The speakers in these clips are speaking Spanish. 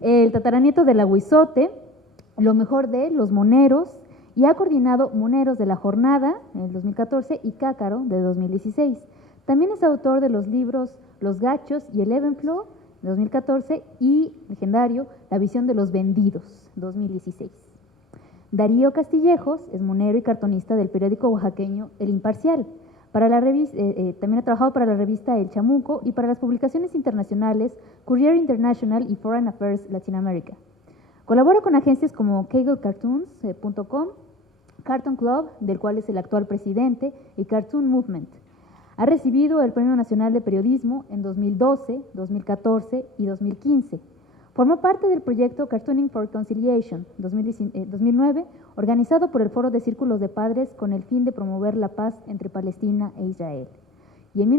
el tataranieto del Aguizote, lo mejor de Los Moneros, y ha coordinado Moneros de la Jornada, en el 2014, y Cácaro, de 2016. También es autor de los libros Los Gachos y el Evenflow, 2014, y legendario, La Visión de los Vendidos, 2016. Darío Castillejos es monero y cartonista del periódico oaxaqueño El Imparcial. También ha trabajado para la revista El Chamuco y para las publicaciones internacionales Courier International y Foreign Affairs Latinoamérica. Colabora con agencias como KegelCartoons.com, Cartoon Club, del cual es el actual presidente, y Cartoon Movement. Ha recibido el Premio Nacional de Periodismo en 2012, 2014 y 2015. Formó parte del proyecto Cartooning for Conciliation 2009, organizado por el Foro de Círculos de Padres con el fin de promover la paz entre Palestina e Israel. Y en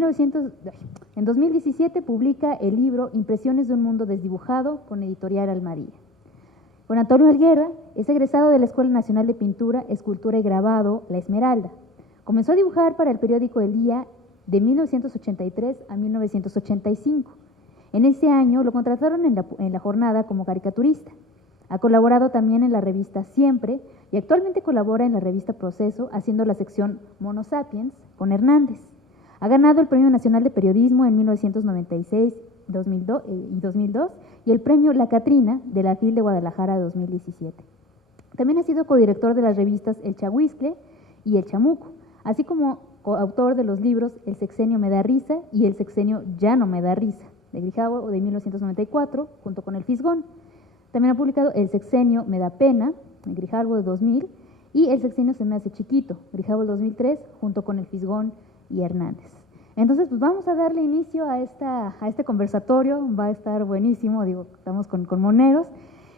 2017 publica el libro Impresiones de un mundo desdibujado con Editorial Almadía. Juan Antonio Helguera es egresado de la Escuela Nacional de Pintura, Escultura y Grabado, La Esmeralda. Comenzó a dibujar para el periódico El Día de 1983 a 1985. En ese año lo contrataron en la jornada como caricaturista. Ha colaborado también en la revista Siempre y actualmente colabora en la revista Proceso haciendo la sección Mono Sapiens con Hernández. Ha ganado el Premio Nacional de Periodismo en 1996 y 2002 y el Premio La Catrina de la FIL de Guadalajara 2017. También ha sido codirector de las revistas El Chahuizcle y El Chamuco, así como coautor de los libros El Sexenio me da risa y El Sexenio ya no me da risa, de Grijalvo de 1994, junto con El Fisgón. También ha publicado El Sexenio me da pena, de Grijalvo de 2000, y El Sexenio se me hace chiquito, Grijalvo de 2003, junto con El Fisgón y Hernández. Entonces, pues vamos a darle inicio a este conversatorio, va a estar buenísimo, estamos con moneros.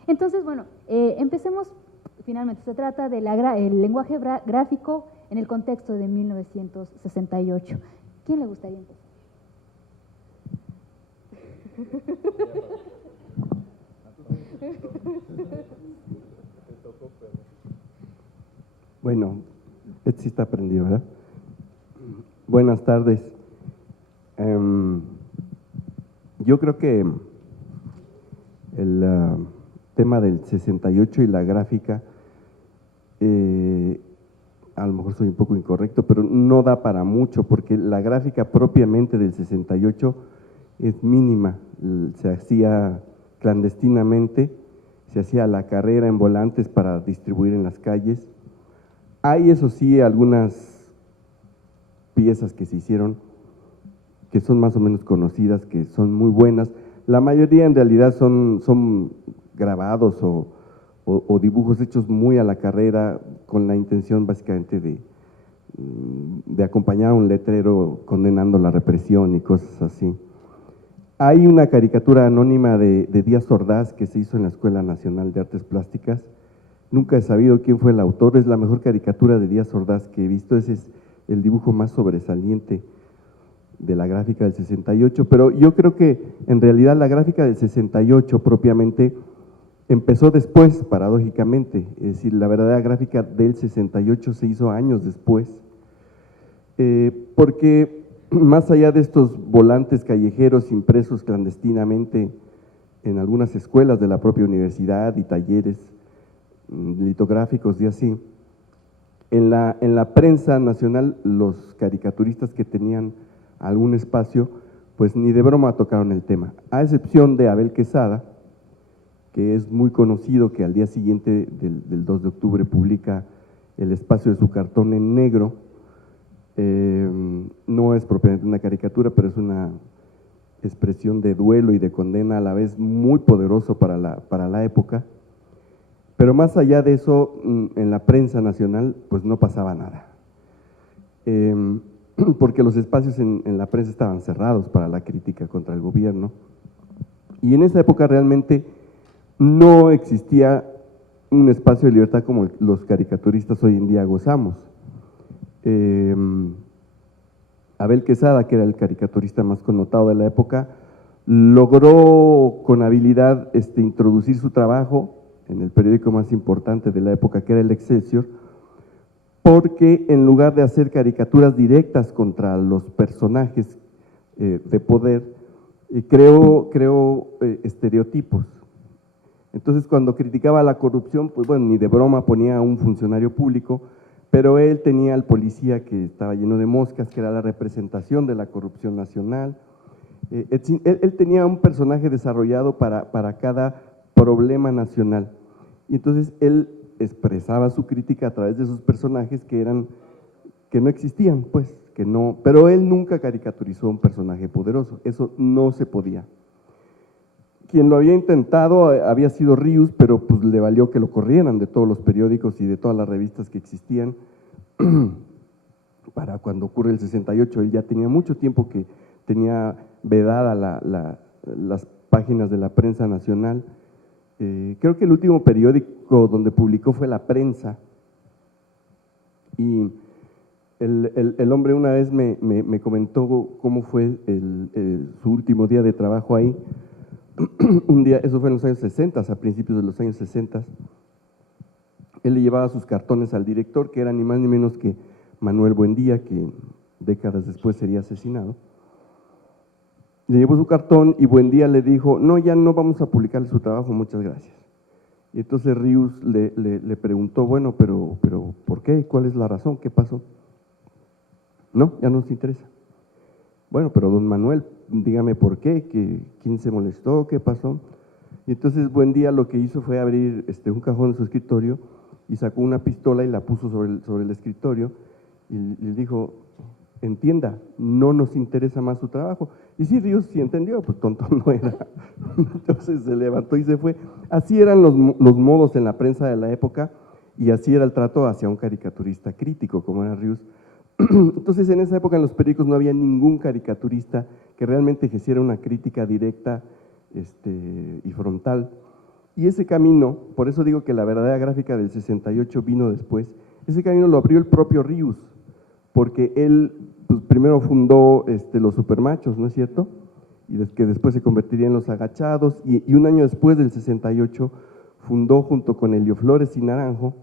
Entonces, bueno, empecemos, finalmente, se trata del lenguaje gráfico en el contexto de 1968. ¿Quién le gustaría empezar? Bueno, este sí está prendido, ¿verdad? Buenas tardes. Yo creo que el tema del 68 y la gráfica, a lo mejor soy un poco incorrecto, pero no da para mucho, porque la gráfica propiamente del 68 es mínima, se hacía clandestinamente, se hacía a la carrera en volantes para distribuir en las calles. Hay, eso sí, algunas piezas que se hicieron que son más o menos conocidas, que son muy buenas. La mayoría en realidad son grabados o dibujos hechos muy a la carrera con la intención básicamente de acompañar a un letrero condenando la represión y cosas así. Hay una caricatura anónima de Díaz Ordaz que se hizo en la Escuela Nacional de Artes Plásticas. Nunca he sabido quién fue el autor, es la mejor caricatura de Díaz Ordaz que he visto, ese es el dibujo más sobresaliente de la gráfica del 68, pero yo creo que en realidad la gráfica del 68 propiamente empezó después, paradójicamente, es decir, la verdadera gráfica del 68 se hizo años después, porque más allá de estos volantes callejeros impresos clandestinamente en algunas escuelas de la propia universidad y talleres litográficos y así, en la prensa nacional los caricaturistas que tenían algún espacio, pues ni de broma tocaron el tema, a excepción de Abel Quesada, que es muy conocido, que al día siguiente del 2 de octubre publica El espacio de su cartón en negro. No es propiamente una caricatura, pero es una expresión de duelo y de condena a la vez muy poderoso para la época. Pero más allá de eso, en la prensa nacional, pues no pasaba nada. Porque los espacios en la prensa estaban cerrados para la crítica contra el gobierno. Y en esa época realmente no existía un espacio de libertad como los caricaturistas hoy en día gozamos. Abel Quesada, que era el caricaturista más connotado de la época, logró con habilidad introducir su trabajo en el periódico más importante de la época, que era el Excelsior, porque en lugar de hacer caricaturas directas contra los personajes de poder, creó estereotipos. Entonces, cuando criticaba la corrupción, pues bueno, ni de broma ponía a un funcionario público, pero él tenía al policía que estaba lleno de moscas, que era la representación de la corrupción nacional. Él tenía un personaje desarrollado para cada problema nacional. Y entonces él expresaba su crítica a través de esos personajes que no existían, pues, que no, pero él nunca caricaturizó un personaje poderoso, eso no se podía. Quien lo había intentado había sido Ríos, pero pues le valió que lo corrieran de todos los periódicos y de todas las revistas que existían. Para cuando ocurre el 68, él ya tenía mucho tiempo que tenía vedada las páginas de la prensa nacional. Creo que el último periódico donde publicó fue La Prensa, y el hombre una vez me comentó cómo fue su último día de trabajo ahí. Un día, eso fue en los años 60, a principios de los años 60, él le llevaba sus cartones al director, que era ni más ni menos que Manuel Buendía, que décadas después sería asesinado. Le llevó su cartón y Buendía le dijo, no, ya no vamos a publicarle su trabajo, muchas gracias. Y entonces Ríos le preguntó, bueno, pero ¿por qué? ¿Cuál es la razón? ¿Qué pasó? No, ya no nos interesa. Bueno, pero don Manuel, dígame por qué, quién se molestó, qué pasó. Y entonces Buendía lo que hizo fue abrir un cajón de su escritorio y sacó una pistola y la puso sobre el escritorio y le dijo, entienda, no nos interesa más su trabajo. Y sí, Ríos sí entendió, pues tonto no era. Entonces se levantó y se fue. Así eran los modos en la prensa de la época y así era el trato hacia un caricaturista crítico como era Ríos. Entonces, en esa época en los periódicos no había ningún caricaturista que realmente ejerciera una crítica directa y frontal. Y ese camino, por eso digo que la verdadera gráfica del 68 vino después, ese camino lo abrió el propio Ríos, porque él pues, primero fundó los Supermachos, ¿no es cierto? Y que después se convertiría en Los Agachados, y un año después del 68 fundó junto con Helio Flores y Naranjo,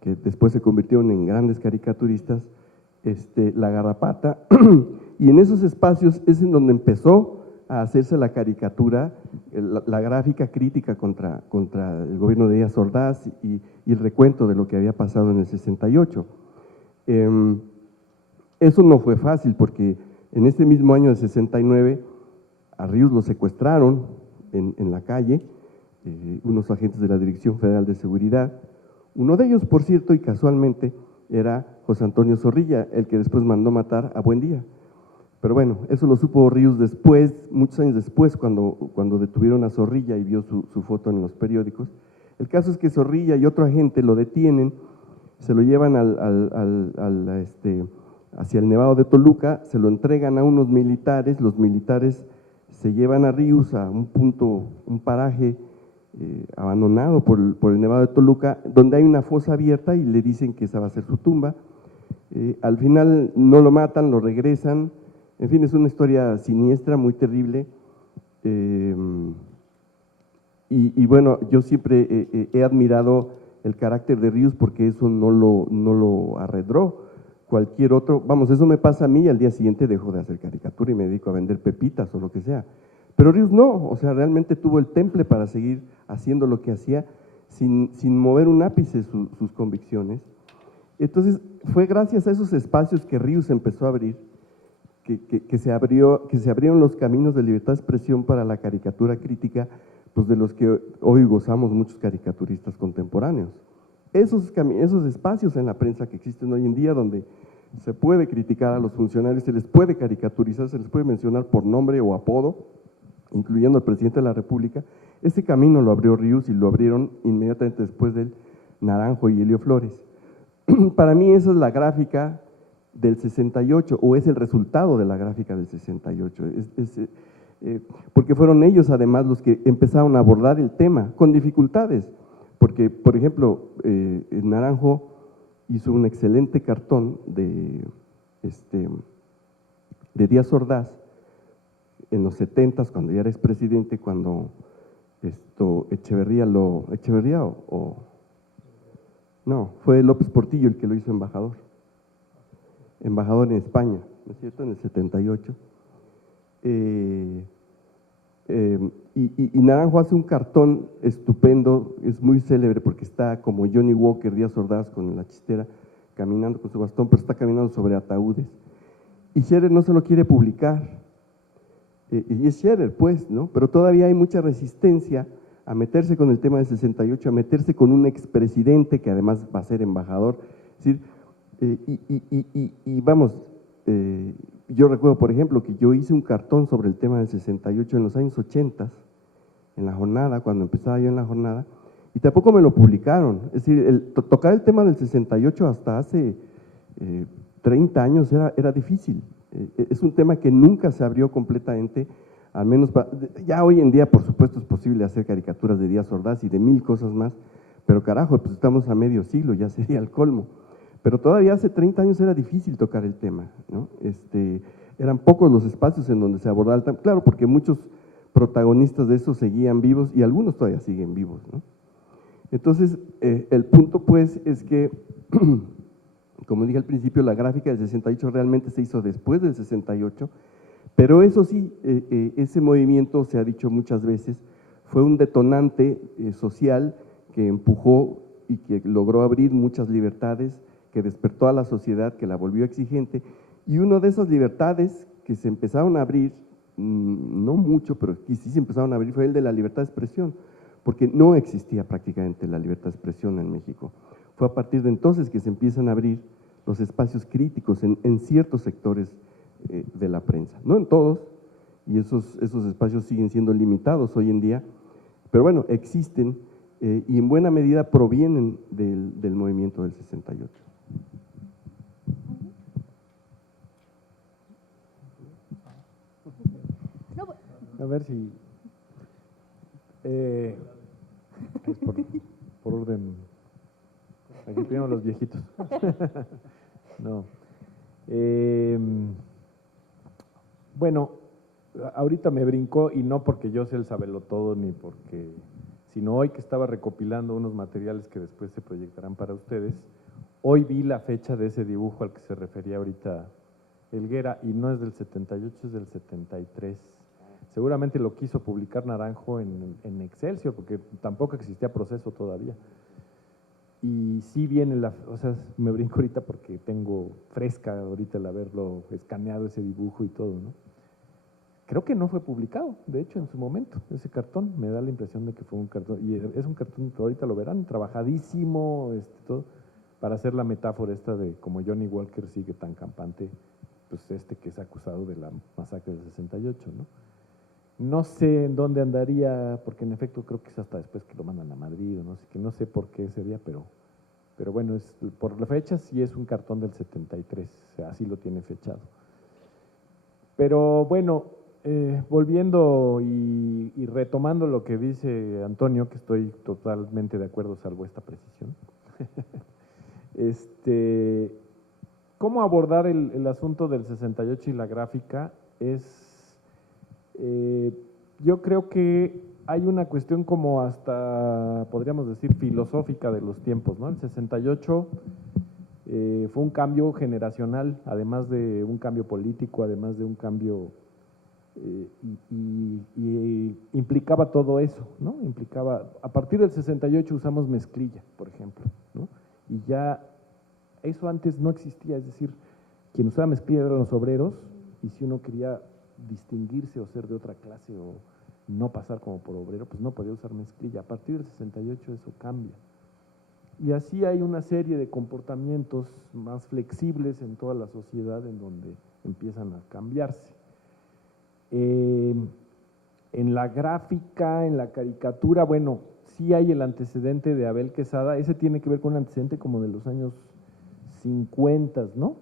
que después se convirtieron en grandes caricaturistas, La Garrapata, y en esos espacios es en donde empezó a hacerse la caricatura, la gráfica crítica contra el gobierno de Díaz Ordaz y el recuento de lo que había pasado en el 68. Eso no fue fácil porque en este mismo año de 69 a Ríos lo secuestraron en la calle, unos agentes de la Dirección Federal de Seguridad. Uno de ellos, por cierto, y casualmente, era José Antonio Zorrilla, el que después mandó matar a Buendía. Pero bueno, eso lo supo Ríos después, muchos años después, cuando detuvieron a Zorrilla y vio su foto en los periódicos. El caso es que Zorrilla y otro agente lo detienen, se lo llevan hacia el Nevado de Toluca, se lo entregan a unos militares, los militares se llevan a Ríos a un punto, un paraje abandonado por el Nevado de Toluca, donde hay una fosa abierta y le dicen que esa va a ser su tumba. Al final no lo matan, lo regresan, en fin, es una historia siniestra, muy terrible. Y bueno, yo siempre he admirado el carácter de Ríos porque eso no lo arredró. Cualquier otro, vamos, eso me pasa a mí y al día siguiente dejo de hacer caricatura y me dedico a vender pepitas o lo que sea. Pero Ríos no, o sea, realmente tuvo el temple para seguir haciendo lo que hacía sin mover un ápice sus convicciones. Entonces, fue gracias a esos espacios que Ríos empezó a abrir, que se abrieron los caminos de libertad de expresión para la caricatura crítica, pues de los que hoy gozamos muchos caricaturistas contemporáneos. Esos espacios en la prensa que existen hoy en día, donde se puede criticar a los funcionarios, se les puede caricaturizar, se les puede mencionar por nombre o apodo, incluyendo al presidente de la República, ese camino lo abrió Ríos y lo abrieron inmediatamente después de él Naranjo y Helio Flores. Para mí esa es la gráfica del 68, o es el resultado de la gráfica del 68, porque fueron ellos además los que empezaron a abordar el tema con dificultades, porque por ejemplo, Naranjo hizo un excelente cartón de Díaz Ordaz en los 70s, cuando ya era expresidente, cuando Echeverría no, fue López Portillo el que lo hizo embajador en España, ¿no es cierto?, en el 78. y Naranjo hace un cartón estupendo, es muy célebre porque está como Johnny Walker, Díaz Ordaz con la chistera, caminando con su bastón, pero está caminando sobre ataúdes. Y Scherer no se lo quiere publicar, y es Scherer, pues, ¿no? Pero todavía hay mucha resistencia a meterse con el tema del 68, a meterse con un expresidente que además va a ser embajador. Es decir, vamos, yo recuerdo, por ejemplo, que yo hice un cartón sobre el tema del 68 en los años 80, en La Jornada, cuando empezaba yo en La Jornada, y tampoco me lo publicaron. Es decir, tocar el tema del 68 hasta hace 30 años era difícil. Es un tema que nunca se abrió completamente, al menos ya hoy en día, por supuesto, es posible hacer caricaturas de Díaz Ordaz y de mil cosas más, pero carajo, pues estamos a medio siglo, ya sería el colmo. Pero todavía hace 30 años era difícil tocar el tema, ¿no? Eran pocos los espacios en donde se abordaba el tema, claro, porque muchos protagonistas de eso seguían vivos y algunos todavía siguen vivos, ¿no? Entonces, el punto pues es que, como dije al principio, la gráfica del 68 realmente se hizo después del 68, pero eso sí, ese movimiento, se ha dicho muchas veces, fue un detonante social que empujó y que logró abrir muchas libertades, que despertó a la sociedad, que la volvió exigente, y una de esas libertades que se empezaron a abrir, no mucho, pero que sí se empezaron a abrir, fue el de la libertad de expresión, porque no existía prácticamente la libertad de expresión en México. Fue a partir de entonces que se empiezan a abrir los espacios críticos en ciertos sectores de la prensa, no en todos, y esos espacios siguen siendo limitados hoy en día, pero bueno, existen y en buena medida provienen del movimiento del 68. A ver si… es por orden. Aquí primero los viejitos. No. Bueno, ahorita me brincó, y no porque yo sea el sabelotodo, ni porque, sino hoy que estaba recopilando unos materiales que después se proyectarán para ustedes, hoy vi la fecha de ese dibujo al que se refería ahorita Helguera, y no es del 78, es del 73. Seguramente lo quiso publicar Naranjo en Excelsior, porque tampoco existía Proceso todavía. Y sí viene o sea, me brinco ahorita porque tengo fresca ahorita el haberlo escaneado ese dibujo y todo, ¿no? Creo que no fue publicado, de hecho, en su momento, ese cartón, me da la impresión de que fue un cartón, y es un cartón que ahorita lo verán, trabajadísimo, todo, para hacer la metáfora esta de como Johnny Walker sigue tan campante, pues que es acusado de la masacre del 68, ¿no? No sé en dónde andaría, porque en efecto creo que es hasta después que lo mandan a Madrid, o no sé, que no sé por qué ese día, pero bueno, por la fecha sí es un cartón del 73, o sea, así lo tiene fechado. Pero bueno, volviendo y retomando lo que dice Antonio, que estoy totalmente de acuerdo, salvo esta precisión, ¿cómo abordar el asunto del 68 y la gráfica? Yo creo que hay una cuestión como hasta, podríamos decir, filosófica de los tiempos, ¿no? El 68 fue un cambio generacional, además de un cambio político, además de un cambio, y implicaba todo eso, ¿no? Implicaba, a partir del 68 usamos mezclilla, por ejemplo, ¿no? Y ya eso antes no existía, es decir, quien usaba mezclilla eran los obreros, y si uno quería distinguirse o ser de otra clase o no pasar como por obrero, pues no podía usar mezclilla. A partir del 68 eso cambia. Y así hay una serie de comportamientos más flexibles en toda la sociedad en donde empiezan a cambiarse. En la gráfica, en la caricatura, bueno, sí hay el antecedente de Abel Quesada, ese tiene que ver con un antecedente como de los años 50, ¿no?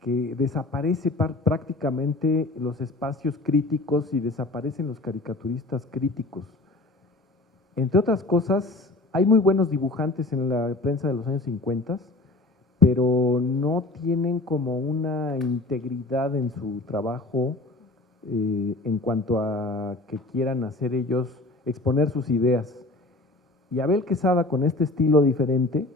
Que desaparece prácticamente los espacios críticos y desaparecen los caricaturistas críticos. Entre otras cosas, hay muy buenos dibujantes en la prensa de los años 50, pero no tienen como una integridad en su trabajo en cuanto a que quieran hacer ellos, exponer sus ideas. Y Abel Quesada, con este estilo diferente,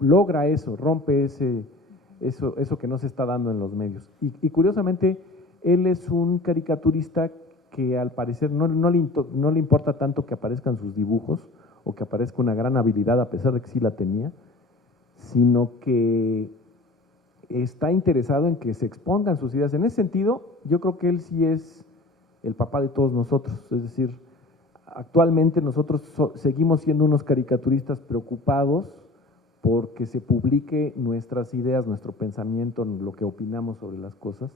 logra eso, rompe eso que no se está dando en los medios. Y curiosamente, Él es un caricaturista que al parecer no le importa tanto que aparezcan sus dibujos o que aparezca una gran habilidad, a pesar de que sí la tenía, sino que está interesado en que se expongan sus ideas. En ese sentido, yo creo que él sí es el papá de todos nosotros, es decir, actualmente nosotros seguimos siendo unos caricaturistas preocupados porque se publique nuestras ideas, nuestro pensamiento, lo que opinamos sobre las cosas,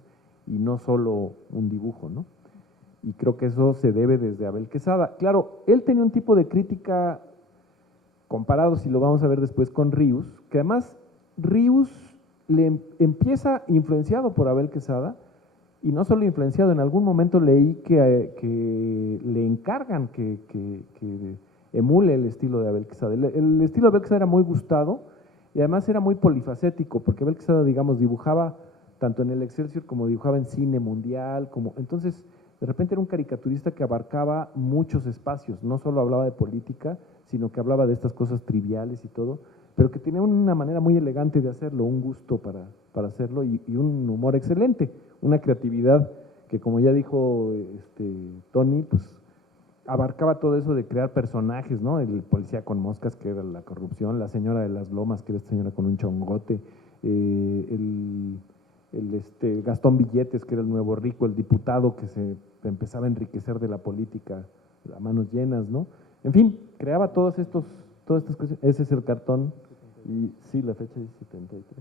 y no solo un dibujo, ¿no? Y creo que eso se debe desde Abel Quesada. Claro, él tenía un tipo de crítica comparado, si lo vamos a ver después, con Ríos, que además Ríos le empieza influenciado por Abel Quesada, y no solo influenciado, en algún momento leí que le encargan que emule el estilo de Abel Quesada. El estilo de Abel Quesada era muy gustado y además era muy polifacético, porque Abel Quesada, digamos, dibujaba tanto en el Excelsior como dibujaba en cine mundial, entonces de repente era un caricaturista que abarcaba muchos espacios, no solo hablaba de política, sino que hablaba de estas cosas triviales y todo, pero que tenía una manera muy elegante de hacerlo, un gusto para hacerlo y un humor excelente, una creatividad que, como ya dijo Tony, pues abarcaba todo eso de crear personajes, ¿no? El policía con moscas, que era la corrupción, la señora de las lomas, que era esta señora con un chongote, Gastón Billetes, que era el nuevo rico, el diputado que se empezaba a enriquecer de la política a manos llenas, ¿no? En fin, creaba todas estas cosas. Ese es el cartón, y sí, la fecha es 73.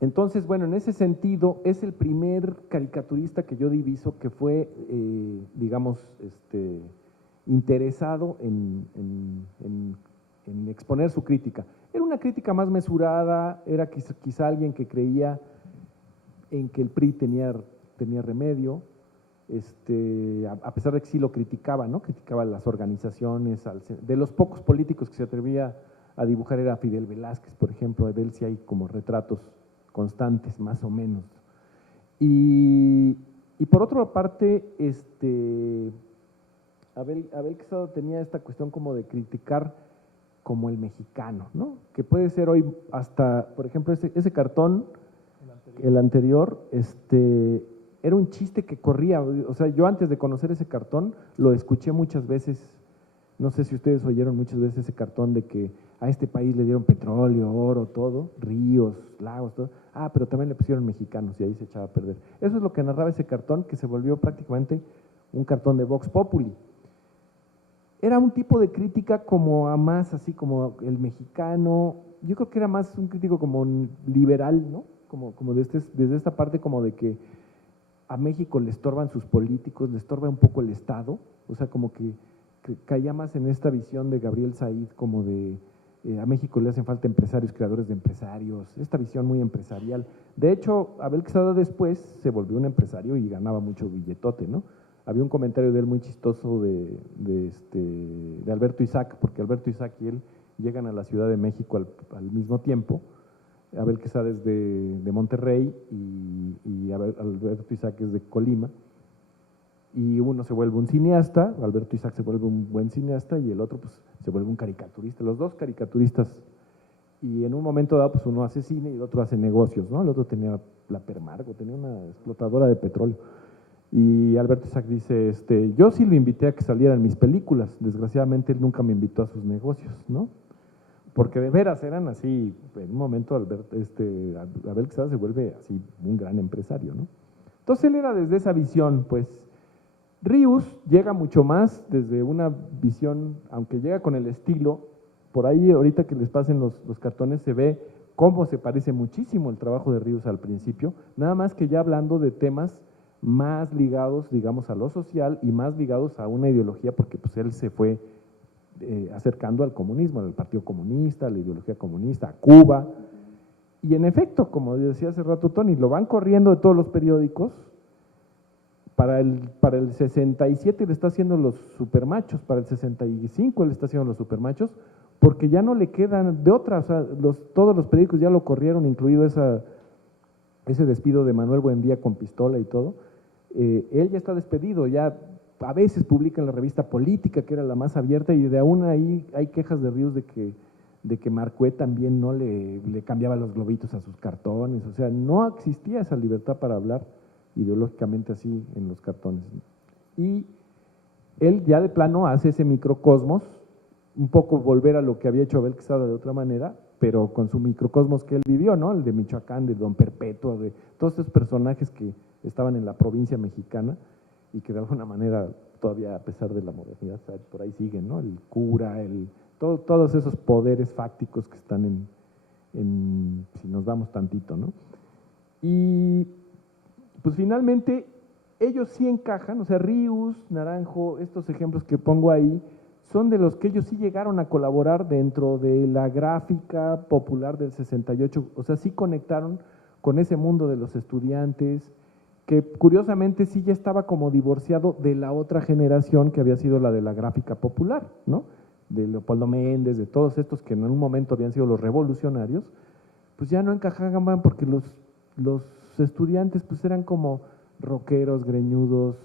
Entonces, bueno, en ese sentido, es el primer caricaturista que yo diviso que fue, digamos, interesado en exponer su crítica. Era una crítica más mesurada, era quizá alguien que creía en que el PRI tenía remedio, a pesar de que sí lo criticaba, ¿no? Criticaba las organizaciones, de los pocos políticos que se atrevía a dibujar era Fidel Velázquez, por ejemplo. De él sí hay como retratos constantes, más o menos. Y por otra parte, Abel Quesada tenía esta cuestión como de criticar como el mexicano, ¿no? Que puede ser hoy hasta, por ejemplo, ese cartón, el anterior, era un chiste que corría. O sea, yo antes de conocer ese cartón lo escuché muchas veces. No sé si ustedes oyeron muchas veces ese cartón de que a este país le dieron petróleo, oro, todo, ríos, lagos, todo. Ah, pero también le pusieron mexicanos y ahí se echaba a perder. Eso es lo que narraba ese cartón, que se volvió prácticamente un cartón de Vox Populi. Era un tipo de crítica como a más así como el mexicano. Yo creo que era más un crítico como liberal, ¿no? Como desde esta parte como de que a México le estorban sus políticos, le estorba un poco el Estado, o sea, como que caía más en esta visión de Gabriel Said, como de a México le hacen falta empresarios, creadores de empresarios, esta visión muy empresarial. De hecho, Abel Quesada después se volvió un empresario y ganaba mucho billetote, ¿no? Había un comentario de él muy chistoso de Alberto Isaac, porque Alberto Isaac y él llegan a la Ciudad de México al mismo tiempo. Abel Quesada es de Monterrey y Alberto Isaac es de Colima, y uno se vuelve un cineasta, Alberto Isaac se vuelve un buen cineasta y el otro pues se vuelve un caricaturista, los dos caricaturistas, y en un momento dado pues uno hace cine y el otro hace negocios, ¿no? El otro tenía la Permargo, tenía una explotadora de petróleo, y Alberto Isaac dice, yo sí lo invité a que saliera en mis películas, desgraciadamente él nunca me invitó a sus negocios, ¿no? Porque de veras eran así, en un momento Abel Quesada se vuelve así un gran empresario, ¿no? Entonces él era desde esa visión, pues. Ríos llega mucho más desde una visión, aunque llega con el estilo, por ahí ahorita que les pasen los cartones se ve cómo se parece muchísimo el trabajo de Ríos al principio, nada más que ya hablando de temas más ligados, digamos, a lo social y más ligados a una ideología, porque pues él se fue acercando al comunismo, al Partido Comunista, a la ideología comunista, a Cuba, y en efecto, como decía hace rato Tony, lo van corriendo de todos los periódicos. Para el 67 le está haciendo los supermachos, para el 65 le está haciendo los supermachos, porque ya no le quedan de otra, o sea, todos los periódicos ya lo corrieron, incluido ese despido de Manuel Buendía con pistola y todo. Él ya está despedido, ya a veces publica en la revista Política, que era la más abierta, y de aún ahí hay quejas de Ríos de que de que Marcué también no le cambiaba los globitos a sus cartones, o sea, no existía esa libertad para hablar ideológicamente así en los cartones. Y él ya de plano hace ese microcosmos, un poco volver a lo que había hecho Abel Quesada de otra manera, pero con su microcosmos que él vivió, ¿no? El de Michoacán, de Don Perpetuo, de todos estos personajes que estaban en la provincia mexicana y que de alguna manera todavía a pesar de la modernidad por ahí siguen, ¿no? El cura, todos esos poderes fácticos que están si nos vamos tantito, ¿no? Y pues finalmente ellos sí encajan, o sea, Ríos, Naranjo, estos ejemplos que pongo ahí, son de los que ellos sí llegaron a colaborar dentro de la gráfica popular del 68, o sea, sí conectaron con ese mundo de los estudiantes, que curiosamente sí ya estaba como divorciado de la otra generación que había sido la de la gráfica popular, ¿no? De Leopoldo Méndez, de todos estos que en un momento habían sido los revolucionarios, pues ya no encajaban porque los estudiantes pues eran como rockeros, greñudos,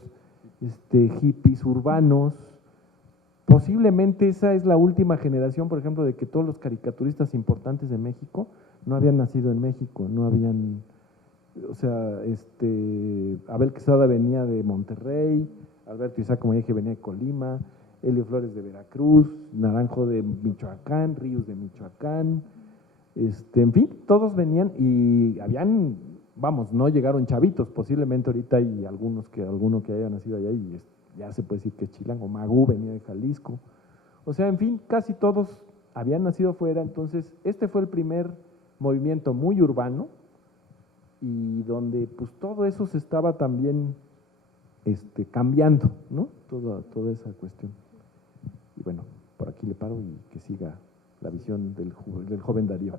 hippies urbanos. Posiblemente esa es la última generación, por ejemplo, de que todos los caricaturistas importantes de México no habían nacido en México, no habían, o sea, Abel Quesada venía de Monterrey, Alberto Isaac, como dije, venía de Colima, Helio Flores de Veracruz, Naranjo de Michoacán, Ríos de Michoacán, en fin, todos venían y habían, vamos, no llegaron chavitos, posiblemente ahorita hay alguno que haya nacido allá y ya se puede decir que es chilango. Magú venía de Jalisco, o sea, en fin, casi todos habían nacido fuera. Entonces este fue el primer movimiento muy urbano y donde pues todo eso se estaba también cambiando, ¿no? Toda esa cuestión. Y bueno, por aquí le paro y que siga la visión del joven Darío.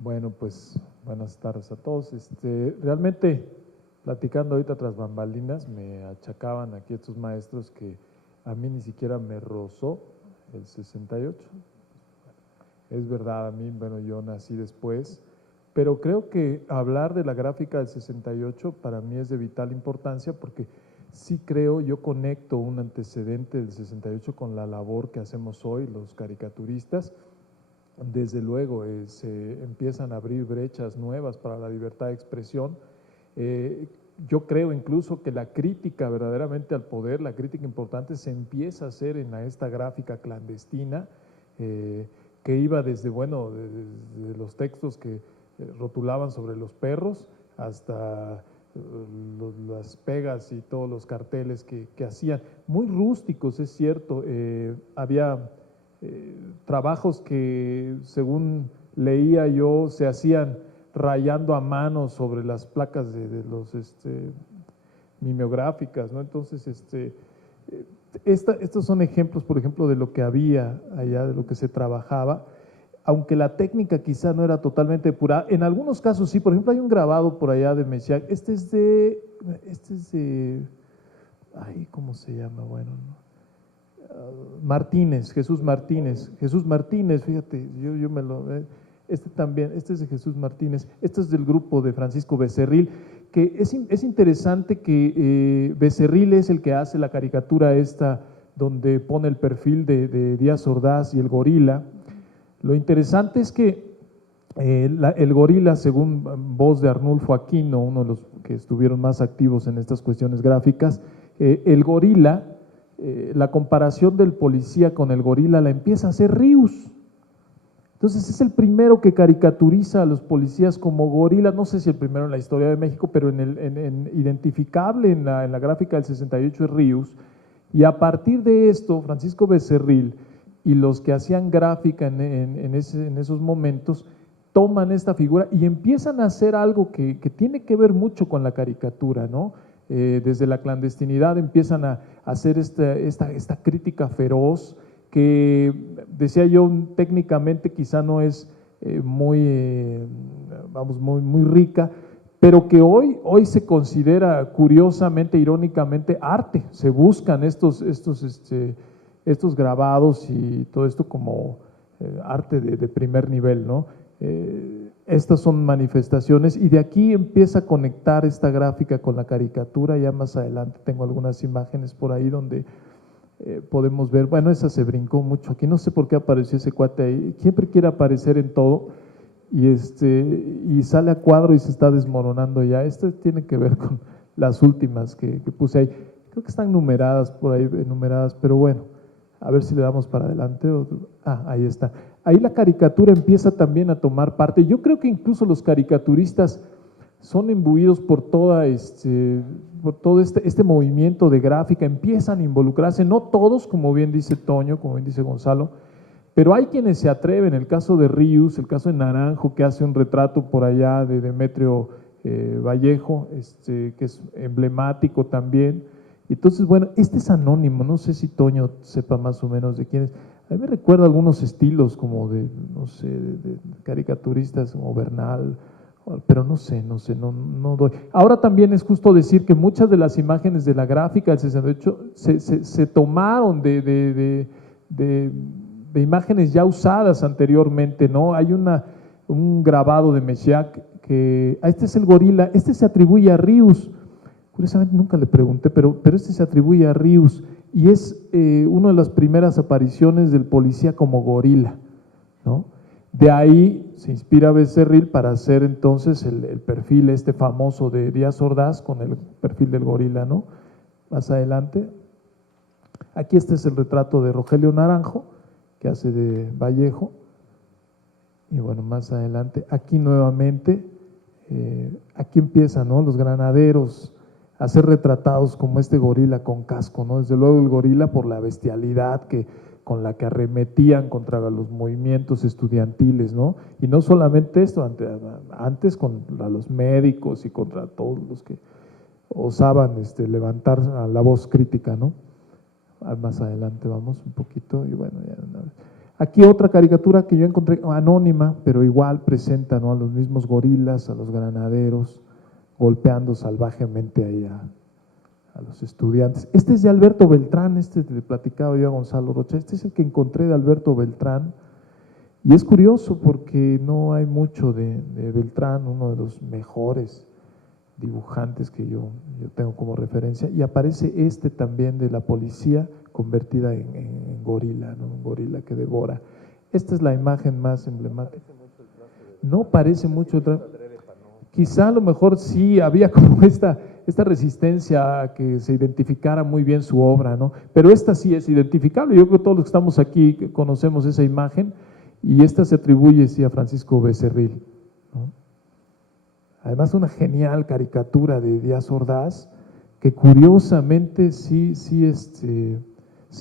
Bueno, pues buenas tardes a todos. Realmente, platicando ahorita tras bambalinas, me achacaban aquí estos maestros que a mí ni siquiera me rozó el 68. Es verdad, a mí, bueno, yo nací después, pero creo que hablar de la gráfica del 68 para mí es de vital importancia porque sí creo, yo conecto un antecedente del 68 con la labor que hacemos hoy los caricaturistas. Desde luego se empiezan a abrir brechas nuevas para la libertad de expresión. Yo creo incluso que la crítica verdaderamente al poder, la crítica importante se empieza a hacer en esta gráfica clandestina que iba desde, bueno, desde los textos que rotulaban sobre los perros hasta las pegas y todos los carteles que hacían, muy rústicos, es cierto. Había trabajos que, según leía yo, se hacían rayando a mano sobre las placas de los mimeográficas, ¿no? Entonces, estos son ejemplos, por ejemplo, de lo que había allá, de lo que se trabajaba, aunque la técnica quizá no era totalmente depurada. En algunos casos sí, por ejemplo, hay un grabado por allá de Messiac, este es de, ay, ¿cómo se llama? Bueno, ¿no? Martínez, Jesús Martínez, fíjate, yo me lo… también, este es de Jesús Martínez, este es del grupo de Francisco Becerril, que es interesante que Becerril es el que hace la caricatura esta, donde pone el perfil de Díaz Ordaz y el gorila. Lo interesante es que el gorila, según voz de Arnulfo Aquino, uno de los que estuvieron más activos en estas cuestiones gráficas, el gorila, la comparación del policía con el gorila la empieza a hacer Ríos. Entonces es el primero que caricaturiza a los policías como gorilas, no sé si el primero en la historia de México, pero identificable en la gráfica del 68 es Ríos, y a partir de esto Francisco Becerril y los que hacían gráfica en esos momentos toman esta figura y empiezan a hacer algo que tiene que ver mucho con la caricatura, ¿no? Desde la clandestinidad empiezan a hacer esta crítica feroz que, decía yo, técnicamente quizá no es muy rica, pero que hoy se considera curiosamente, irónicamente, arte. Se buscan estos grabados y todo esto como arte de primer nivel, ¿no? Estas son manifestaciones y de aquí empieza a conectar esta gráfica con la caricatura. Ya más adelante tengo algunas imágenes por ahí donde podemos ver, bueno, esa se brincó mucho aquí, no sé por qué apareció ese cuate ahí, siempre quiere aparecer en todo y sale a cuadro y se está desmoronando ya. Este tiene que ver con las últimas que puse ahí, creo que están numeradas por ahí, enumeradas, pero bueno, a ver si le damos para adelante. Ahí está. Ahí la caricatura empieza también a tomar parte. Yo creo que incluso los caricaturistas son imbuidos por todo este movimiento de gráfica, empiezan a involucrarse, no todos, como bien dice Toño, como bien dice Gonzalo, pero hay quienes se atreven. El caso de Ríos, el caso de Naranjo, que hace un retrato por allá de Demetrio Vallejo, que es emblemático también. Entonces, bueno, este es anónimo, no sé si Toño sepa más o menos de quién es. A mí me recuerda algunos estilos como de, no sé, de caricaturistas como Bernal, pero no sé, no doy. Ahora también es justo decir que muchas de las imágenes de la gráfica del 68 se tomaron de imágenes ya usadas anteriormente, ¿no? Hay un grabado de Mesíac que, este es el gorila, este se atribuye a Ríos. Curiosamente nunca le pregunté, pero este se atribuye a Ríos y es una de las primeras apariciones del policía como gorila, ¿no? De ahí se inspira Becerril para hacer entonces el perfil famoso de Díaz Ordaz con el perfil del gorila, ¿no? Más adelante. Aquí este es el retrato de Rogelio Naranjo, que hace de Vallejo. Y bueno, más adelante, aquí nuevamente, aquí empiezan, ¿no?, los granaderos a ser retratados como este gorila con casco, ¿no? Desde luego el gorila por la bestialidad con la que arremetían contra los movimientos estudiantiles, ¿no? Y no solamente esto, antes contra los médicos y contra todos los que osaban levantar la voz crítica, ¿no? Más adelante vamos un poquito y bueno, ya una vez. Aquí otra caricatura que yo encontré anónima, pero igual presenta, ¿no?, a los mismos gorilas, a los granaderos, golpeando salvajemente ahí a los estudiantes. Este es de Alberto Beltrán, le platicaba yo a Gonzalo Rocha, este es el que encontré de Alberto Beltrán, y es curioso porque no hay mucho de Beltrán, uno de los mejores dibujantes que yo tengo como referencia, y aparece también de la policía convertida en gorila, ¿no? Un gorila que devora. Esta es la imagen más emblemática. No parece mucho el traje. Quizá a lo mejor sí había como esta resistencia a que se identificara muy bien su obra, ¿no? Pero esta sí es identificable. Yo creo que todos los que estamos aquí conocemos esa imagen y esta se atribuye sí a Francisco Becerril, ¿no? Además una genial caricatura de Díaz Ordaz que curiosamente sí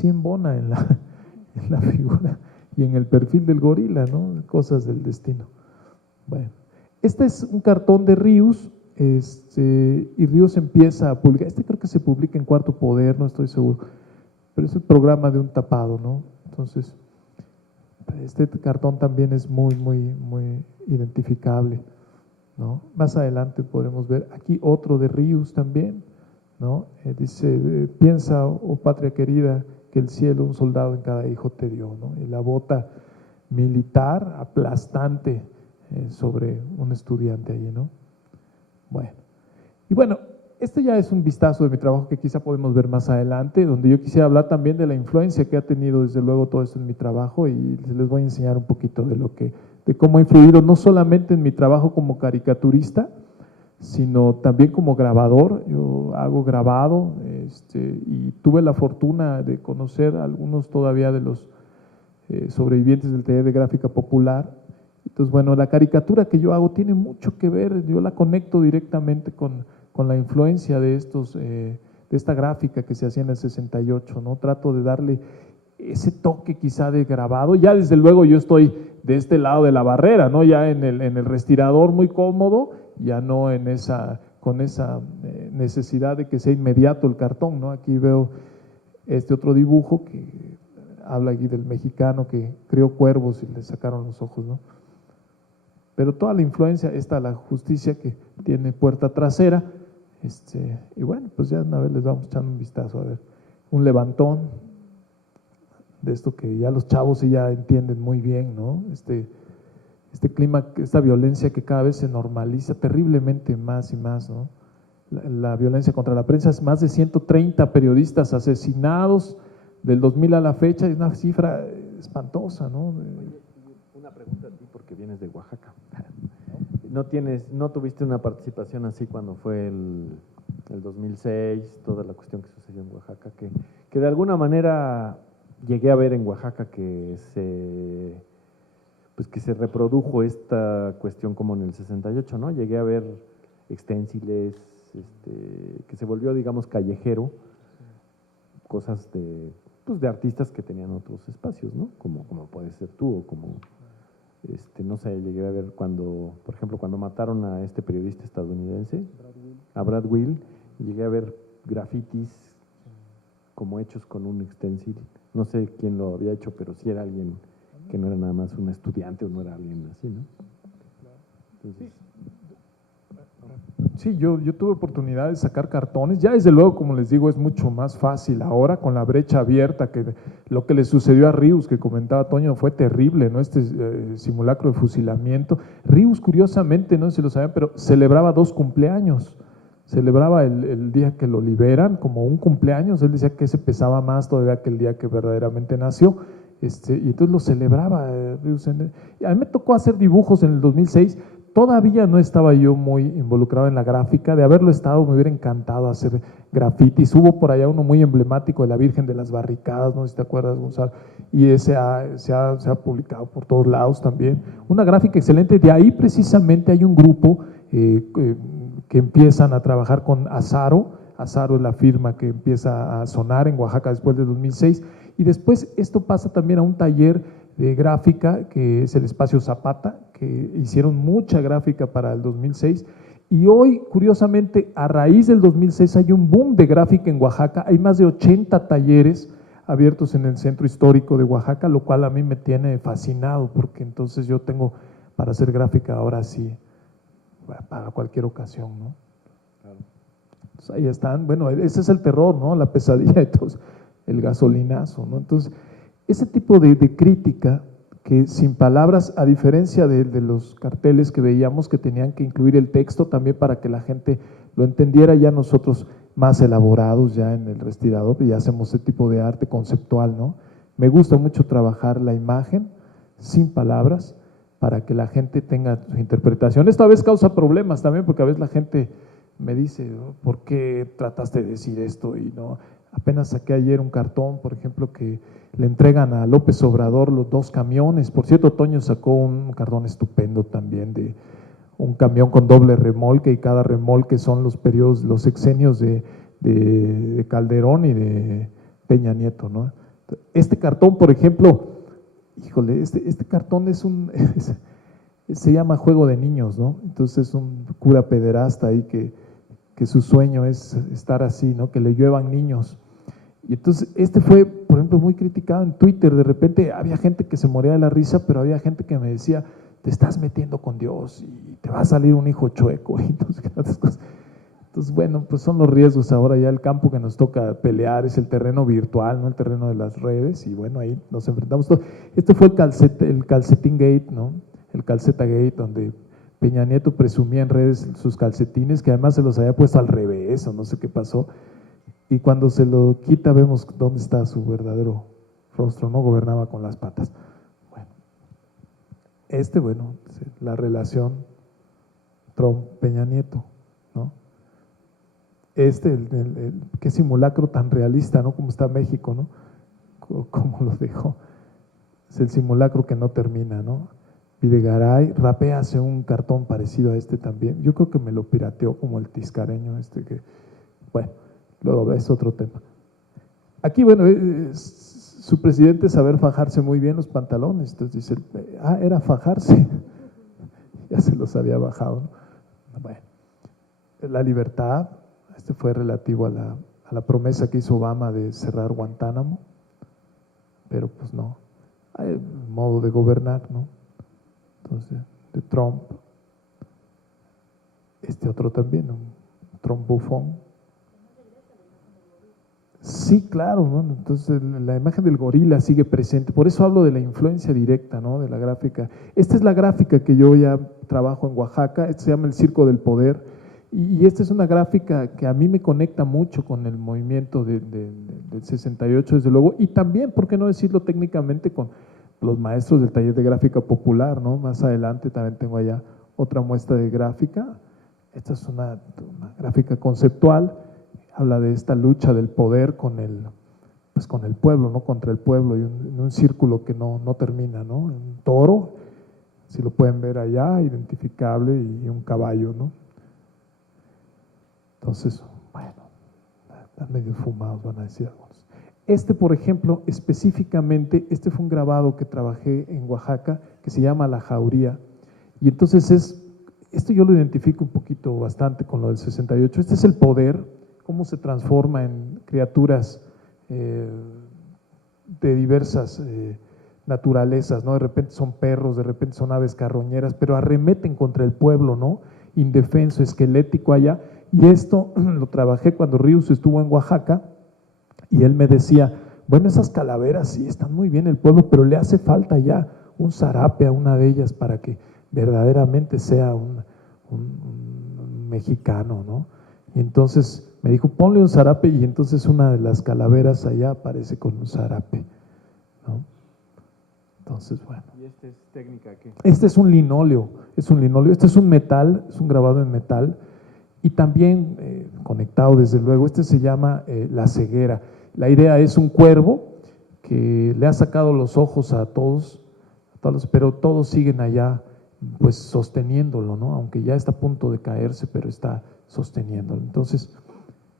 embona en la figura y en el perfil del gorila, ¿no? Cosas del destino. Bueno. Este es un cartón de Ríos, y Ríos empieza a publicar, creo que se publica en Cuarto Poder, no estoy seguro, pero es el programa de un tapado, ¿no? Entonces, este cartón también es muy identificable, ¿no? Más adelante podremos ver aquí otro de Ríos también, ¿no? Dice, piensa, oh patria querida, que el cielo un soldado en cada hijo te dio, ¿no? Y la bota militar aplastante sobre un estudiante allí, ¿no? Bueno, y bueno, este ya es un vistazo de mi trabajo que quizá podemos ver más adelante, donde yo quisiera hablar también de la influencia que ha tenido desde luego todo esto en mi trabajo y les voy a enseñar un poquito de cómo ha influido no solamente en mi trabajo como caricaturista, sino también como grabador. Yo hago grabado y tuve la fortuna de conocer a algunos todavía de los sobrevivientes del taller de gráfica popular. Entonces, bueno, la caricatura que yo hago tiene mucho que ver, yo la conecto directamente con la influencia de esta gráfica que se hacía en el 68, ¿no? Trato de darle ese toque quizá de grabado. Ya desde luego yo estoy de este lado de la barrera, ¿no? Ya en el respirador muy cómodo, ya no con esa necesidad de que sea inmediato el cartón, ¿no? Aquí veo otro dibujo que habla aquí del mexicano que crió cuervos y le sacaron los ojos, ¿no? Pero toda la influencia, la justicia que tiene puerta trasera, y bueno, pues ya una vez les vamos echando un vistazo, a ver, un levantón, de esto que ya los chavos sí ya entienden muy bien, ¿no? Este clima, esta violencia que cada vez se normaliza terriblemente más y más, ¿no? La violencia contra la prensa, es más de 130 periodistas asesinados del 2000 a la fecha es una cifra espantosa, ¿no? Una pregunta a ti porque vienes de Oaxaca. ¿No tuviste una participación así cuando fue el 2006, toda la cuestión que sucedió en Oaxaca, que de alguna manera llegué a ver en Oaxaca que se reprodujo esta cuestión como en el 68, ¿no? Llegué a ver exténsiles, que se volvió, digamos, callejero, cosas de artistas que tenían otros espacios, ¿no? Como puede ser tú, o como, no sé, llegué a ver por ejemplo, cuando mataron a este periodista estadounidense, a Brad Will, llegué a ver grafitis como hechos con un extensil. No sé quién lo había hecho, pero sí era alguien que no era nada más un estudiante o no era alguien así, ¿no? Entonces, sí, yo tuve oportunidad de sacar cartones, ya desde luego, como les digo, es mucho más fácil ahora con la brecha abierta, que lo que le sucedió a Ríos, que comentaba Toño, fue terrible, ¿no? Simulacro de fusilamiento. Ríos, curiosamente, no sé si lo sabían, pero celebraba 2 cumpleaños, celebraba el día que lo liberan como un cumpleaños, él decía que ese pesaba más todavía que el día que verdaderamente nació, y entonces lo celebraba Ríos. A mí me tocó hacer dibujos en el 2006, todavía no estaba yo muy involucrado en la gráfica, de haberlo estado me hubiera encantado hacer grafitis. Hubo por allá uno muy emblemático de la Virgen de las Barricadas, no sé si te acuerdas, Gonzalo, y ese se ha publicado por todos lados también. Una gráfica excelente, de ahí precisamente hay un grupo que empiezan a trabajar con Azaro. Azaro es la firma que empieza a sonar en Oaxaca después de 2006, y después esto pasa también a un taller de gráfica que es el Espacio Zapata, que hicieron mucha gráfica para el 2006, y hoy, curiosamente, a raíz del 2006 hay un boom de gráfica en Oaxaca, hay más de 80 talleres abiertos en el centro histórico de Oaxaca, lo cual a mí me tiene fascinado, porque entonces yo tengo para hacer gráfica ahora sí, para cualquier ocasión, ¿no? claro. Entonces ahí están, bueno, ese es el terror, ¿no? La pesadilla de todos, el gasolinazo, ¿no? Entonces, ese tipo de crítica que sin palabras, a diferencia de los carteles que veíamos que tenían que incluir el texto también para que la gente lo entendiera, ya nosotros más elaborados ya en el respirador, ya hacemos ese tipo de arte conceptual, ¿no? Me gusta mucho trabajar la imagen sin palabras para que la gente tenga su interpretación. Esto a veces causa problemas también, porque a veces la gente me dice, ¿por qué trataste de decir esto? Y no, apenas saqué ayer un cartón, por ejemplo, que le entregan a López Obrador los 2 camiones. Por cierto, Toño sacó un cartón estupendo también de un camión con doble remolque, y cada remolque son los periodos, los sexenios de Calderón y de Peña Nieto, ¿no? Este cartón, por ejemplo, híjole, este cartón se llama Juego de Niños, ¿no? Entonces es un cura pederasta ahí que su sueño es estar así, ¿no? Que le lluevan niños. Y entonces fue, por ejemplo, muy criticado en Twitter. De repente había gente que se moría de la risa, pero había gente que me decía, te estás metiendo con Dios y te va a salir un hijo chueco. Y entonces, bueno, pues son los riesgos ahora. Ya el campo que nos toca pelear es el terreno virtual, no el terreno de las redes, y bueno, ahí nos enfrentamos todos. Este fue el calcetín gate, ¿no? El calceta gate, donde Peña Nieto presumía en redes sus calcetines, que además se los había puesto al revés o no sé qué pasó, y cuando se lo quita vemos dónde está su verdadero rostro, no gobernaba con las patas. Bueno, la relación Trump-Peña Nieto, ¿no? Qué simulacro tan realista, ¿no? Como está México, ¿no? Como lo dejó. Es el simulacro que no termina, ¿no? Videgaray, Rapé hace un cartón parecido a este también. Yo creo que me lo pirateó como el tiscareño que, bueno, luego es otro tema. Aquí, bueno, su presidente saber fajarse muy bien los pantalones. Entonces dice, era fajarse. Ya se los había bajado, ¿no? Bueno, la libertad, fue relativo a la promesa que hizo Obama de cerrar Guantánamo, pero pues no, hay un modo de gobernar, ¿no? Entonces, de Trump, otro también, un Trump bufón. Sí, claro, ¿no? Entonces la imagen del gorila sigue presente, por eso hablo de la influencia directa, ¿no? De la gráfica. Esta es la gráfica que yo ya trabajo en Oaxaca, se llama el Circo del Poder, y esta es una gráfica que a mí me conecta mucho con el movimiento de del 68, desde luego, y también, ¿por qué no decirlo técnicamente, con los maestros del taller de gráfica popular, ¿no? Más adelante también tengo allá otra muestra de gráfica. Esta es una gráfica conceptual, habla de esta lucha del poder con el pueblo, ¿no? Contra el pueblo, y un círculo que no termina, ¿no? Un toro, si lo pueden ver allá, identificable, y un caballo, ¿no? Entonces, bueno, están medio fumados, van a decir algunos. Este, por ejemplo, específicamente, este fue un grabado que trabajé en Oaxaca, que se llama La Jauría, y entonces esto yo lo identifico un poquito bastante con lo del 68, este es el poder, cómo se transforma en criaturas de diversas naturalezas, ¿no? De repente son perros, de repente son aves carroñeras, pero arremeten contra el pueblo, ¿no? Indefenso, esquelético allá, y esto lo trabajé cuando Rius estuvo en Oaxaca, y él me decía, bueno, esas calaveras sí están muy bien el pueblo, pero le hace falta ya un zarape a una de ellas para que verdaderamente sea un mexicano, ¿no? Y entonces me dijo, ponle un zarape, y entonces una de las calaveras allá aparece con un zarape, ¿no? Entonces, bueno. ¿Y esta es técnica qué? Este es un linóleo, este es un metal, es un grabado en metal, y también conectado desde luego, este se llama La Ceguera. La idea es un cuervo que le ha sacado los ojos a todos, pero todos siguen allá pues sosteniéndolo, ¿no? Aunque ya está a punto de caerse, pero está sosteniéndolo. Entonces,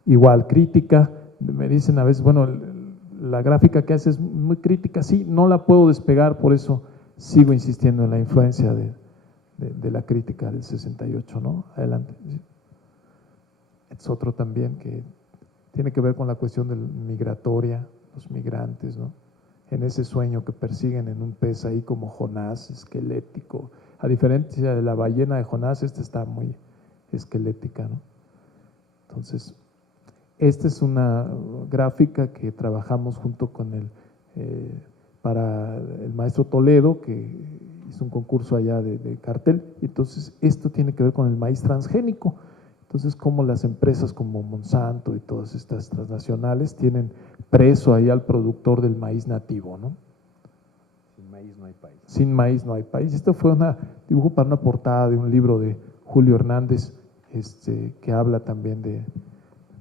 igual, crítica, me dicen a veces, bueno, la gráfica que hace es muy crítica, sí, no la puedo despegar, por eso sigo insistiendo en la influencia de la crítica del 68, ¿no? Adelante. Es otro también que tiene que ver con la cuestión migratoria, los migrantes, ¿no? En ese sueño que persiguen en un pez ahí como Jonás, esquelético. A diferencia de la ballena de Jonás, esta está muy esquelética, ¿no? Entonces, esta es una gráfica que trabajamos junto con para el maestro Toledo, que hizo un concurso allá de cartel, y entonces esto tiene que ver con el maíz transgénico. Entonces, como las empresas como Monsanto y todas estas transnacionales tienen preso ahí al productor del maíz nativo, ¿no? Sin maíz no hay país. Sin maíz no hay país. Esto fue un dibujo para una portada de un libro de Julio Hernández, que habla también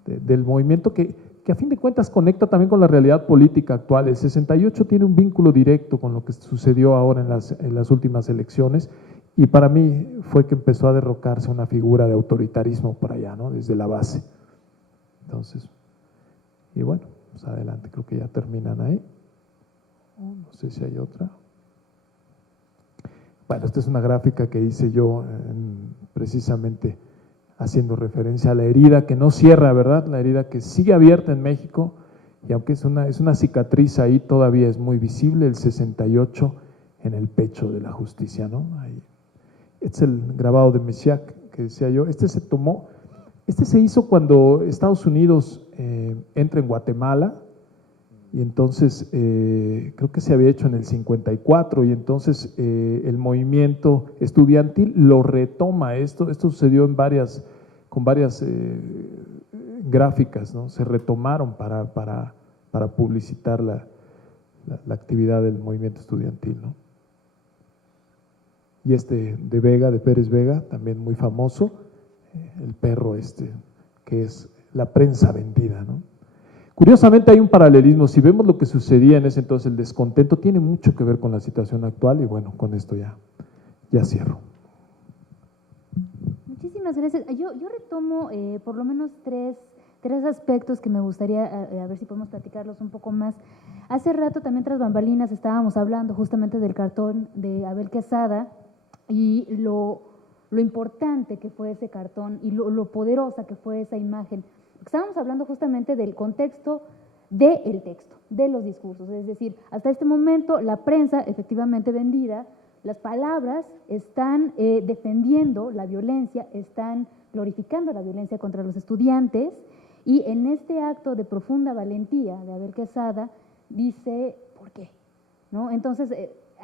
del movimiento que a fin de cuentas conecta también con la realidad política actual. El 68 tiene un vínculo directo con lo que sucedió ahora en las últimas elecciones, y para mí fue que empezó a derrocarse una figura de autoritarismo por allá, ¿no? Desde la base. Entonces, y bueno, pues adelante, creo que ya terminan ahí. No sé si hay otra. Bueno, esta es una gráfica que hice yo precisamente haciendo referencia a la herida que no cierra, ¿verdad? La herida que sigue abierta en México, y aunque es una cicatriz ahí, todavía es muy visible, el 68 en el pecho de la justicia, ¿no? Ahí. Este es el grabado de Mesías que decía yo. Este se hizo cuando Estados Unidos entra en Guatemala, y entonces creo que se había hecho en el 54, y entonces el movimiento estudiantil lo retoma. Esto sucedió con varias gráficas, ¿no? Se retomaron para publicitar la actividad del movimiento estudiantil, ¿no? Y de Vega, de Pérez Vega, también muy famoso, el perro que es la prensa vendida, ¿no? Curiosamente hay un paralelismo, si vemos lo que sucedía en ese entonces, el descontento tiene mucho que ver con la situación actual, y bueno, con esto ya cierro. Muchísimas gracias. Yo retomo por lo menos tres aspectos que me gustaría a ver si podemos platicarlos un poco más. Hace rato también tras bambalinas estábamos hablando justamente del cartón de Abel Quesada y lo importante que fue ese cartón y lo poderosa que fue esa imagen. Estábamos hablando justamente del contexto del texto, de los discursos, es decir, hasta este momento la prensa efectivamente vendida, las palabras están defendiendo la violencia, están glorificando la violencia contra los estudiantes, y en este acto de profunda valentía de Abel Quesada dice, ¿por qué? ¿No? Entonces,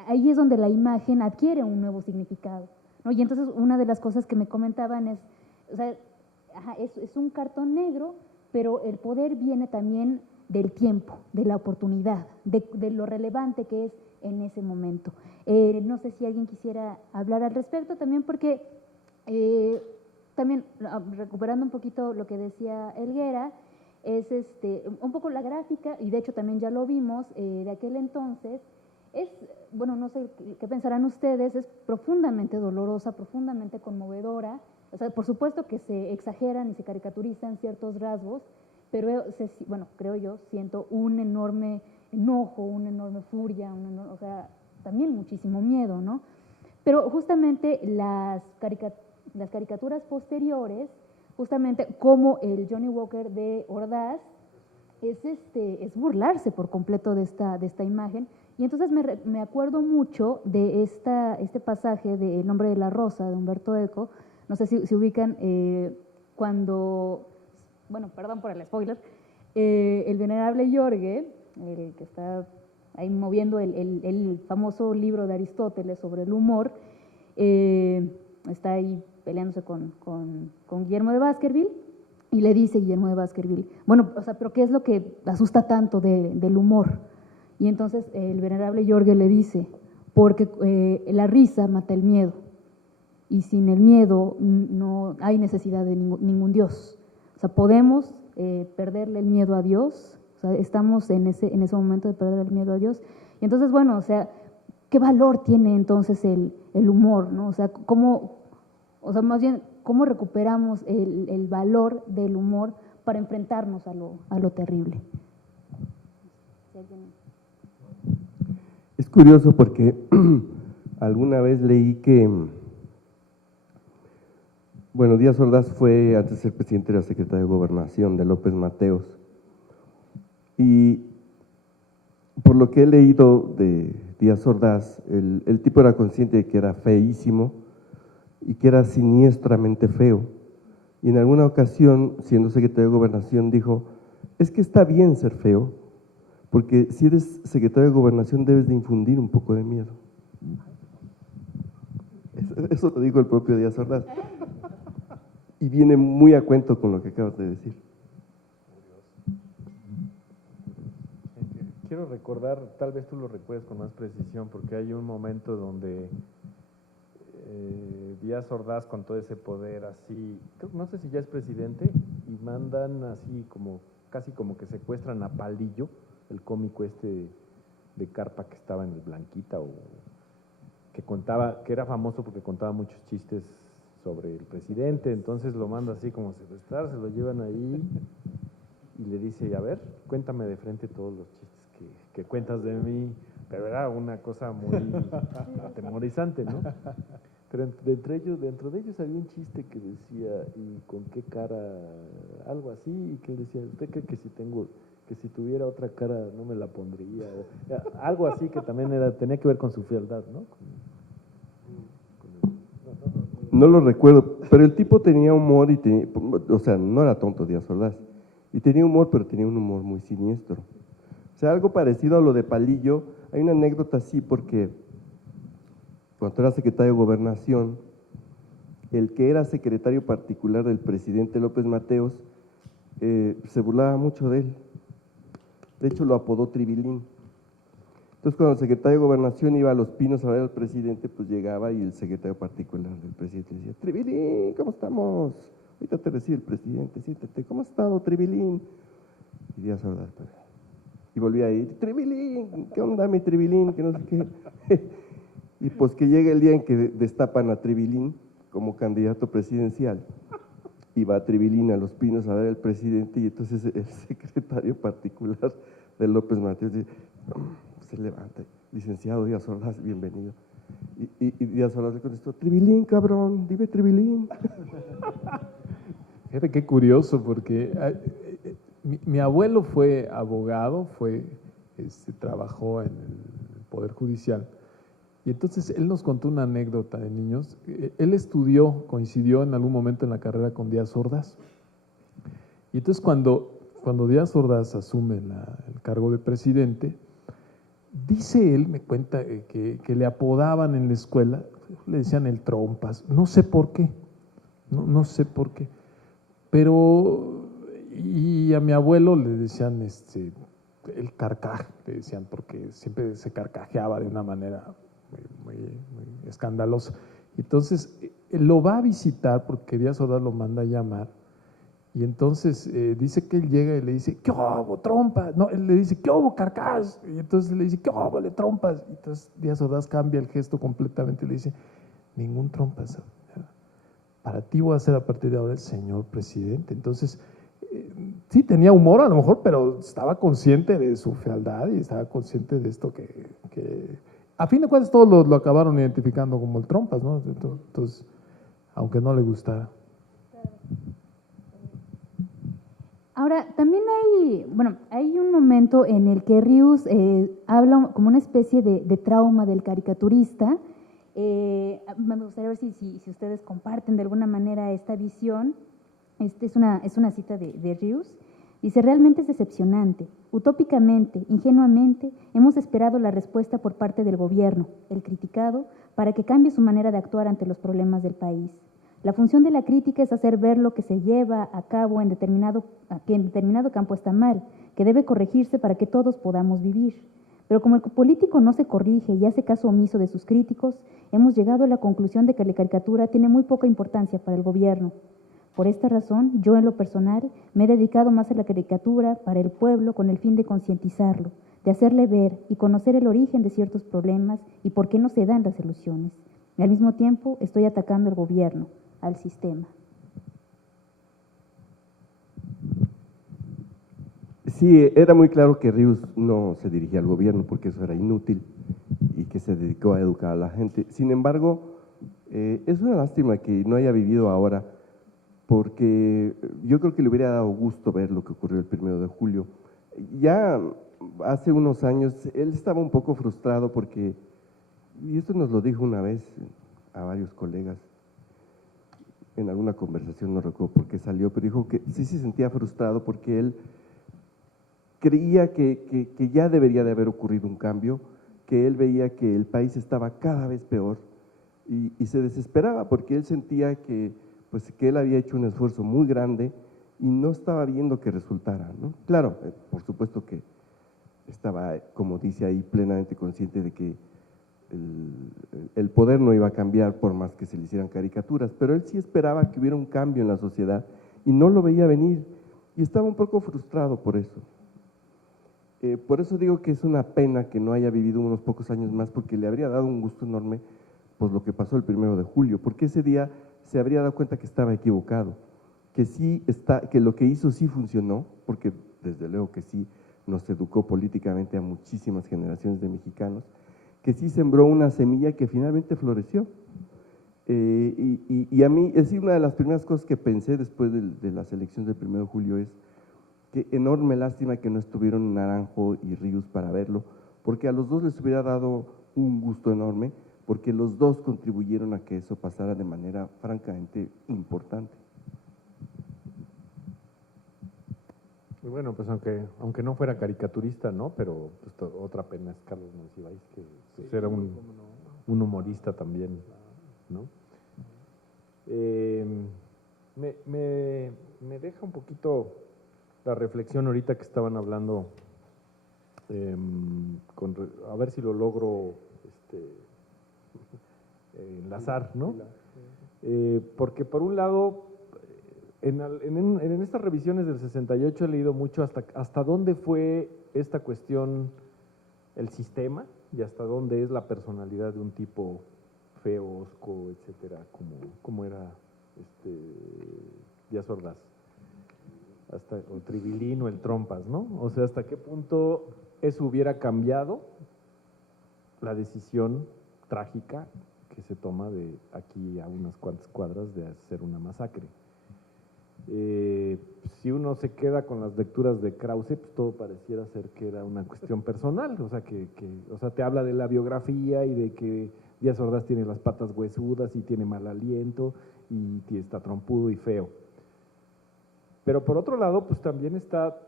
ahí es donde la imagen adquiere un nuevo significado, ¿no? Y entonces una de las cosas que me comentaban es, o sea, es un cartón negro, pero el poder viene también del tiempo, de la oportunidad, de lo relevante que es en ese momento. No sé si alguien quisiera hablar al respecto también, porque también recuperando un poquito lo que decía Helguera, es un poco la gráfica, y de hecho también ya lo vimos de aquel entonces, es, bueno, no sé qué pensarán ustedes, es profundamente dolorosa, profundamente conmovedora. O sea, por supuesto que se exageran y se caricaturizan ciertos rasgos, pero bueno, creo yo, siento un enorme enojo, una enorme furia, o sea, también muchísimo miedo, ¿no? Pero justamente las caricaturas posteriores, justamente como el Johnny Walker de Ordaz, es burlarse por completo de esta imagen. Y entonces me acuerdo mucho de este pasaje de El nombre de la rosa, de Humberto Eco. No sé si ubican cuando, bueno, perdón por el spoiler, el venerable Jorge, el que está ahí moviendo el famoso libro de Aristóteles sobre el humor, está ahí peleándose con Guillermo de Baskerville, y le dice Guillermo de Baskerville, bueno, o sea, pero ¿qué es lo que asusta tanto del humor? Y entonces el venerable Jorge le dice, porque la risa mata el miedo, y sin el miedo no hay necesidad de ningún Dios. O sea, podemos perderle el miedo a Dios, o sea, estamos en ese momento de perder el miedo a Dios. Y entonces, bueno, o sea, ¿qué valor tiene entonces el humor, ¿no? O sea, más bien, ¿cómo recuperamos el valor del humor para enfrentarnos a lo terrible? Es curioso porque alguna vez leí que, bueno, Díaz Ordaz fue antes de ser presidente de la Secretaría de Gobernación de López Mateos, y por lo que he leído de Díaz Ordaz, el tipo era consciente de que era feísimo y que era siniestramente feo, y en alguna ocasión, siendo secretario de Gobernación, dijo, es que está bien ser feo, porque si eres secretario de Gobernación debes de infundir un poco de miedo. Eso lo dijo el propio Díaz Ordaz, y viene muy a cuento con lo que acabas de decir. Quiero recordar, tal vez tú lo recuerdes con más precisión, porque hay un momento donde Díaz Ordaz, con todo ese poder así, no sé si ya es presidente, y mandan así como, casi como que secuestran a Palillo, el cómico de carpa que estaba en el Blanquita, o que era famoso porque contaba muchos chistes sobre el presidente. Entonces lo manda así como secuestrar, se lo llevan ahí y le dice, a ver, cuéntame de frente todos los chistes que cuentas de mí. Pero era una cosa muy atemorizante, ¿no? Pero dentro de ellos había un chiste que decía, ¿y con qué cara? Algo así, y que él decía, ¿usted cree que si tuviera otra cara no me la pondría? Algo así que también tenía que ver con su fealdad, ¿no? No lo recuerdo, pero el tipo tenía humor y o sea, no era tonto Díaz Ordaz, y tenía humor, pero tenía un humor muy siniestro. O sea, algo parecido a lo de Palillo. Hay una anécdota así, porque cuando era secretario de Gobernación, el que era secretario particular del presidente López Mateos se burlaba mucho de él. De hecho, lo apodó Tribilín. Entonces, cuando el secretario de Gobernación iba a Los Pinos a ver al presidente, pues llegaba y el secretario particular del presidente decía, Tribilín, ¿cómo estamos? Ahorita te recibe el presidente, siéntate, ¿cómo has estado, Tribilín? Y Díaz Ordaz, y volvía a ir, Tribilín, ¿qué onda, mi Tribilín? Que no sé qué. Y pues que llega el día en que destapan a Tribilín como candidato presidencial, y va Tribilín a Los Pinos a ver al presidente, y entonces el secretario particular de López Mateos dice, se levanta, licenciado Díaz Ordaz, bienvenido. Y Díaz Ordaz le contestó, Tribilín, cabrón, dime Tribilín. Fíjate qué curioso, porque mi abuelo fue abogado, trabajó en el Poder Judicial, y entonces él nos contó una anécdota de niños. Él coincidió en algún momento en la carrera con Díaz Ordaz, y entonces cuando Díaz Ordaz asume el cargo de presidente, dice él, me cuenta, que le apodaban en la escuela, le decían el trompas, no sé por qué, no sé por qué, pero Y a mi abuelo le decían el carcaj, le decían, porque siempre se carcajeaba de una manera muy escandalosa. Entonces, lo va a visitar porque Díaz Ordaz lo manda a llamar. Y entonces dice que él llega y le dice, ¿qué hubo, trompas? No, él le dice, ¿qué hubo, carcaj? Y entonces le dice, ¿qué hubo, le trompas? Y entonces Díaz Ordaz cambia el gesto completamente y le dice, ningún trompas. Para ti voy a ser a partir de ahora el señor presidente. Entonces, sí tenía humor a lo mejor, pero estaba consciente de su fealdad y estaba consciente de esto que a fin de cuentas todos lo acabaron identificando como el trompas, ¿no? Entonces, aunque no le gustara. Ahora, también hay un momento en el que Rius habla como una especie de trauma del caricaturista. Me gustaría ver si ustedes comparten de alguna manera esta visión. Es una cita de Rius. Dice, realmente es decepcionante. Utópicamente, ingenuamente, hemos esperado la respuesta por parte del gobierno, el criticado, para que cambie su manera de actuar ante los problemas del país. La función de la crítica es hacer ver lo que se lleva a cabo que en determinado campo está mal, que debe corregirse para que todos podamos vivir. Pero como el político no se corrige y hace caso omiso de sus críticos, hemos llegado a la conclusión de que la caricatura tiene muy poca importancia para el gobierno. Por esta razón, yo en lo personal me he dedicado más a la caricatura para el pueblo con el fin de concientizarlo, de hacerle ver y conocer el origen de ciertos problemas y por qué no se dan las soluciones. Y al mismo tiempo estoy atacando al gobierno, al sistema. Sí, era muy claro que Rius no se dirigía al gobierno porque eso era inútil y que se dedicó a educar a la gente. Sin embargo, es una lástima que no haya vivido ahora, porque yo creo que le hubiera dado gusto ver lo que ocurrió el 1 de julio. Ya hace unos años él estaba un poco frustrado porque, y esto nos lo dijo una vez a varios colegas, en alguna conversación, no recuerdo por qué salió, pero dijo que sí se sentía frustrado porque él creía que ya debería de haber ocurrido un cambio, que él veía que el país estaba cada vez peor y se desesperaba porque él sentía que él había hecho un esfuerzo muy grande y no estaba viendo que resultara, ¿no? Claro, por supuesto que estaba, como dice ahí, plenamente consciente de que el poder no iba a cambiar por más que se le hicieran caricaturas, pero él sí esperaba que hubiera un cambio en la sociedad y no lo veía venir y estaba un poco frustrado por eso. Por eso digo que es una pena que no haya vivido unos pocos años más, porque le habría dado un gusto enorme pues lo que pasó el 1 de julio, porque ese día se habría dado cuenta que estaba equivocado, que lo que hizo sí funcionó, porque desde luego que sí nos educó políticamente a muchísimas generaciones de mexicanos, que sí sembró una semilla que finalmente floreció. Y a mí, es decir, una de las primeras cosas que pensé después de las elecciones del 1 de julio es que enorme lástima que no estuvieron Naranjo y Rius para verlo, porque a los dos les hubiera dado un gusto enorme, porque los dos contribuyeron a que eso pasara de manera francamente importante. Y bueno, pues aunque no fuera caricaturista, ¿no? Pero pues, otra pena es Carlos Monsiváis, que pues, era un humorista también, ¿no? Me deja un poquito la reflexión ahorita que estaban hablando, a ver si lo logro enlazar, ¿no? Porque por un lado, en estas revisiones del 68 he leído mucho hasta dónde fue esta cuestión el sistema y hasta dónde es la personalidad de un tipo feo, osco, etcétera, como era Díaz Ordaz, o Tribilín o el Trompas, ¿no? O sea, hasta qué punto eso hubiera cambiado la decisión trágica que se toma de aquí a unas cuantas cuadras de hacer una masacre. Si uno se queda con las lecturas de Krause, pues todo pareciera ser que era una cuestión personal, o sea, te habla de la biografía y de que Díaz Ordaz tiene las patas huesudas y tiene mal aliento y está trompudo y feo. Pero por otro lado, pues también está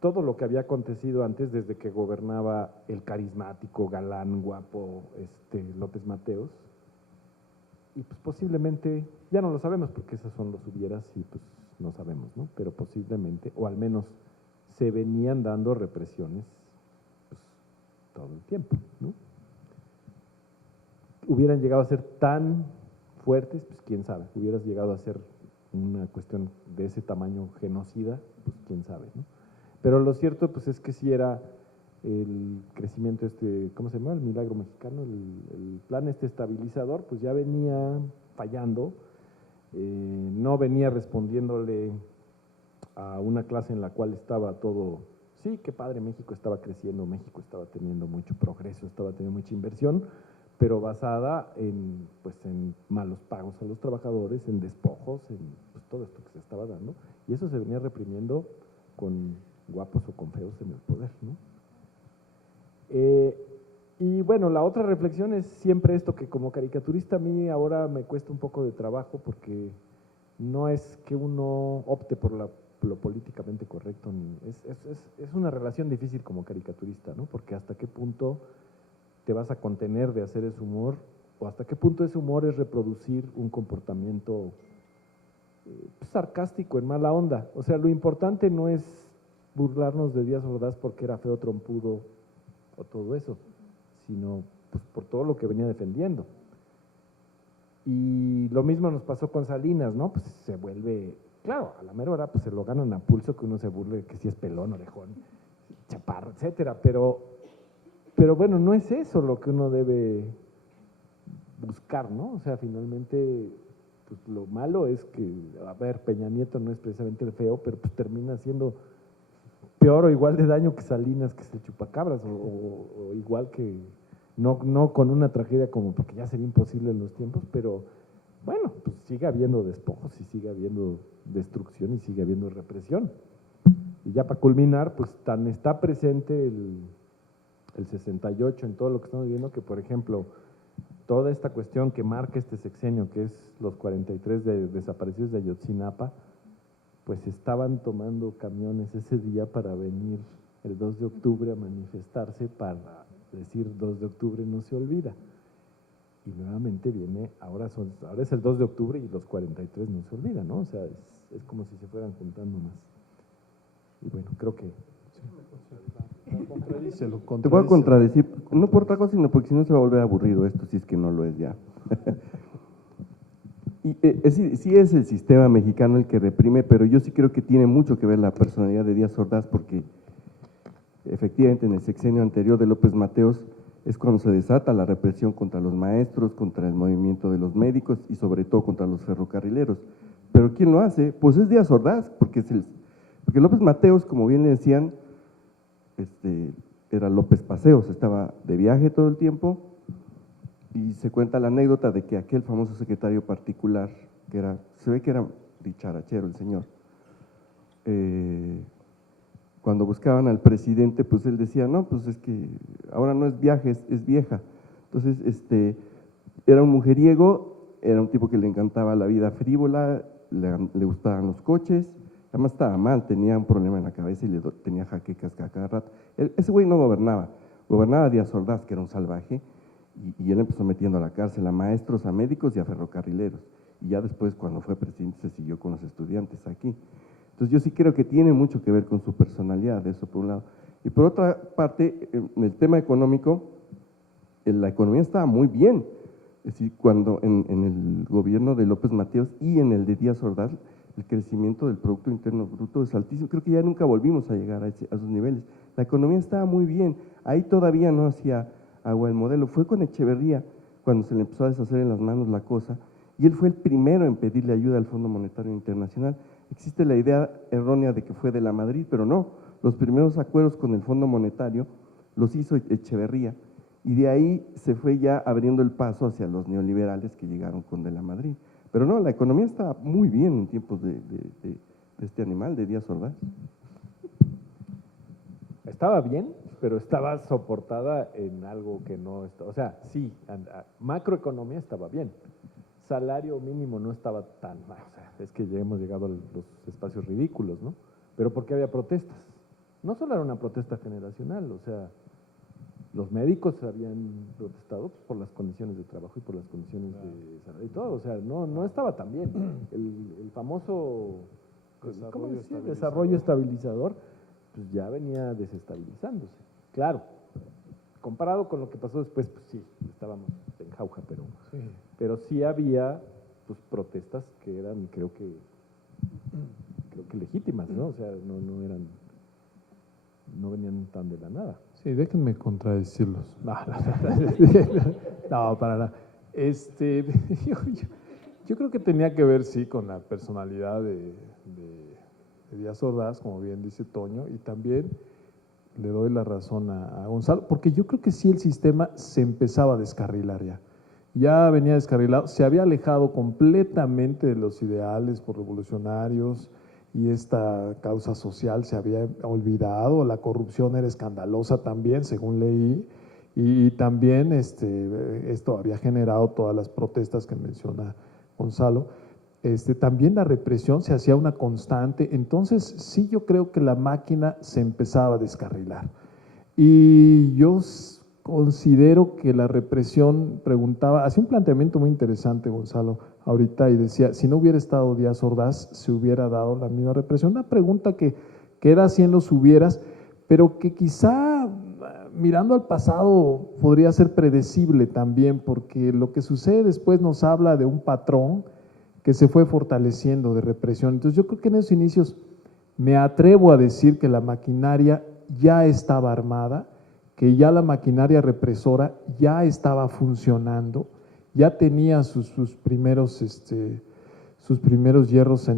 todo lo que había acontecido antes, desde que gobernaba el carismático, galán, guapo López Mateos, y pues posiblemente, ya no lo sabemos porque esos son los hubieras y pues no sabemos, ¿no? Pero posiblemente, o al menos se venían dando represiones pues, todo el tiempo, ¿no? Hubieran llegado a ser tan fuertes, pues quién sabe, hubieras llegado a ser una cuestión de ese tamaño genocida, pues quién sabe, ¿no? Pero lo cierto pues es que sí era el crecimiento ¿cómo se llama? El milagro mexicano, el plan estabilizador, pues ya venía fallando, no venía respondiéndole a una clase en la cual estaba todo, sí, qué padre, México estaba creciendo, México estaba teniendo mucho progreso, estaba teniendo mucha inversión, pero basada pues, en malos pagos a los trabajadores, en despojos, en pues, todo esto que se estaba dando, y eso se venía reprimiendo con guapos o con feos en el poder, ¿no? Y bueno, la otra reflexión es siempre esto que como caricaturista a mí ahora me cuesta un poco de trabajo porque no es que uno opte por lo políticamente correcto, es una relación difícil como caricaturista, ¿no? Porque hasta qué punto te vas a contener de hacer ese humor o hasta qué punto ese humor es reproducir un comportamiento sarcástico en mala onda. O sea, lo importante no es burlarnos de Díaz Ordaz porque era feo, trompudo o todo eso, sino pues, por todo lo que venía defendiendo. Y lo mismo nos pasó con Salinas, ¿no? Pues se vuelve, claro, a la mera hora pues se lo ganan a pulso que uno se burle que si es pelón, orejón, chaparro, etcétera, pero bueno, no es eso lo que uno debe buscar, ¿no? O sea, finalmente pues lo malo es que, a ver, Peña Nieto no es precisamente el feo, pero pues termina siendo peor o igual de daño que Salinas, que es el chupacabras, o igual que, no con una tragedia como, porque ya sería imposible en los tiempos, pero bueno, pues sigue habiendo despojos y sigue habiendo destrucción y sigue habiendo represión. Y ya para culminar, pues tan está presente el 68 en todo lo que estamos viviendo que, por ejemplo, toda esta cuestión que marca este sexenio, que es los 43 desaparecidos de Ayotzinapa, pues estaban tomando camiones ese día para venir el 2 de octubre a manifestarse para decir 2 de octubre no se olvida. Y nuevamente viene, ahora es el 2 de octubre y los 43 no se olvidan, ¿no? O sea, es como si se fueran juntando más. Y bueno, creo que… Te voy a contradecir, no por otra cosa, sino porque si no se va a volver aburrido esto, si es que no lo es ya. Y, sí es el sistema mexicano el que reprime, pero yo sí creo que tiene mucho que ver la personalidad de Díaz Ordaz, porque efectivamente en el sexenio anterior de López Mateos es cuando se desata la represión contra los maestros, contra el movimiento de los médicos y sobre todo contra los ferrocarrileros. Pero ¿quién lo hace? Pues es Díaz Ordaz, porque López Mateos, como bien le decían, era López Paseos, estaba de viaje todo el tiempo y se cuenta la anécdota de que aquel famoso secretario particular, se ve que era dicharachero el señor, cuando buscaban al presidente, pues él decía, no, pues es que ahora no es viaje, es vieja. Entonces, era un mujeriego, era un tipo que le encantaba la vida frívola, le gustaban los coches, además estaba mal, tenía un problema en la cabeza y tenía jaquecas cada rato. Ese güey no gobernaba Díaz Ordaz, que era un salvaje, y él empezó metiendo a la cárcel a maestros, a médicos y a ferrocarrileros. Y ya después, cuando fue presidente, se siguió con los estudiantes aquí. Entonces yo sí creo que tiene mucho que ver con su personalidad, eso por un lado. Y por otra parte, en el tema económico, la economía estaba muy bien. Es decir, cuando en el gobierno de López Mateos y en el de Díaz Ordaz, el crecimiento del Producto Interno Bruto es altísimo. Creo que ya nunca volvimos a llegar a esos niveles. La economía estaba muy bien. Ahí todavía no hacía agua el modelo. Fue con Echeverría cuando se le empezó a deshacer en las manos la cosa, y él fue el primero en pedirle ayuda al Fondo Monetario Internacional. Existe la idea errónea de que fue de la Madrid, pero no. Los primeros acuerdos con el Fondo Monetario los hizo Echeverría, y de ahí se fue ya abriendo el paso hacia los neoliberales que llegaron con de la Madrid. Pero no, la economía estaba muy bien en tiempos de este animal, de Díaz Ordaz. Estaba bien, pero estaba soportada en algo que no estaba, o sea, sí, macroeconomía estaba bien, salario mínimo no estaba tan mal, o sea, es que ya hemos llegado a los espacios ridículos, ¿no? Pero ¿por qué había protestas? No solo era una protesta generacional, o sea, los médicos habían protestado por las condiciones de trabajo y por las condiciones de salario y todo, o sea, no estaba tan bien. El famoso ¿cómo decir? Desarrollo estabilizador, pues ya venía desestabilizándose. Claro, comparado con lo que pasó después, pues sí, estábamos en jauja, pero sí había pues protestas que eran, creo que legítimas, ¿no? O sea, no venían tan de la nada. Sí, déjenme contradecirlos. No, para nada. Yo creo que tenía que ver, sí, con la personalidad de Díaz Ordaz, como bien dice Toño, y también le doy la razón a Gonzalo, porque yo creo que sí el sistema se empezaba a descarrilar ya. Ya venía descarrilado, se había alejado completamente de los ideales revolucionarios y esta causa social se había olvidado, la corrupción era escandalosa también, según leí, y también esto había generado todas las protestas que menciona Gonzalo. También la represión se hacía una constante, entonces sí yo creo que la máquina se empezaba a descarrilar. Y yo considero que la represión hacía un planteamiento muy interesante Gonzalo ahorita y decía, si no hubiera estado Díaz Ordaz, se hubiera dado la misma represión. Una pregunta que queda así en los hubieras, pero que quizá mirando al pasado podría ser predecible también, porque lo que sucede después nos habla de un patrón que se fue fortaleciendo de represión. Entonces yo creo que en esos inicios me atrevo a decir que la maquinaria ya estaba armada, que ya la maquinaria represora ya estaba funcionando, ya tenía sus primeros hierros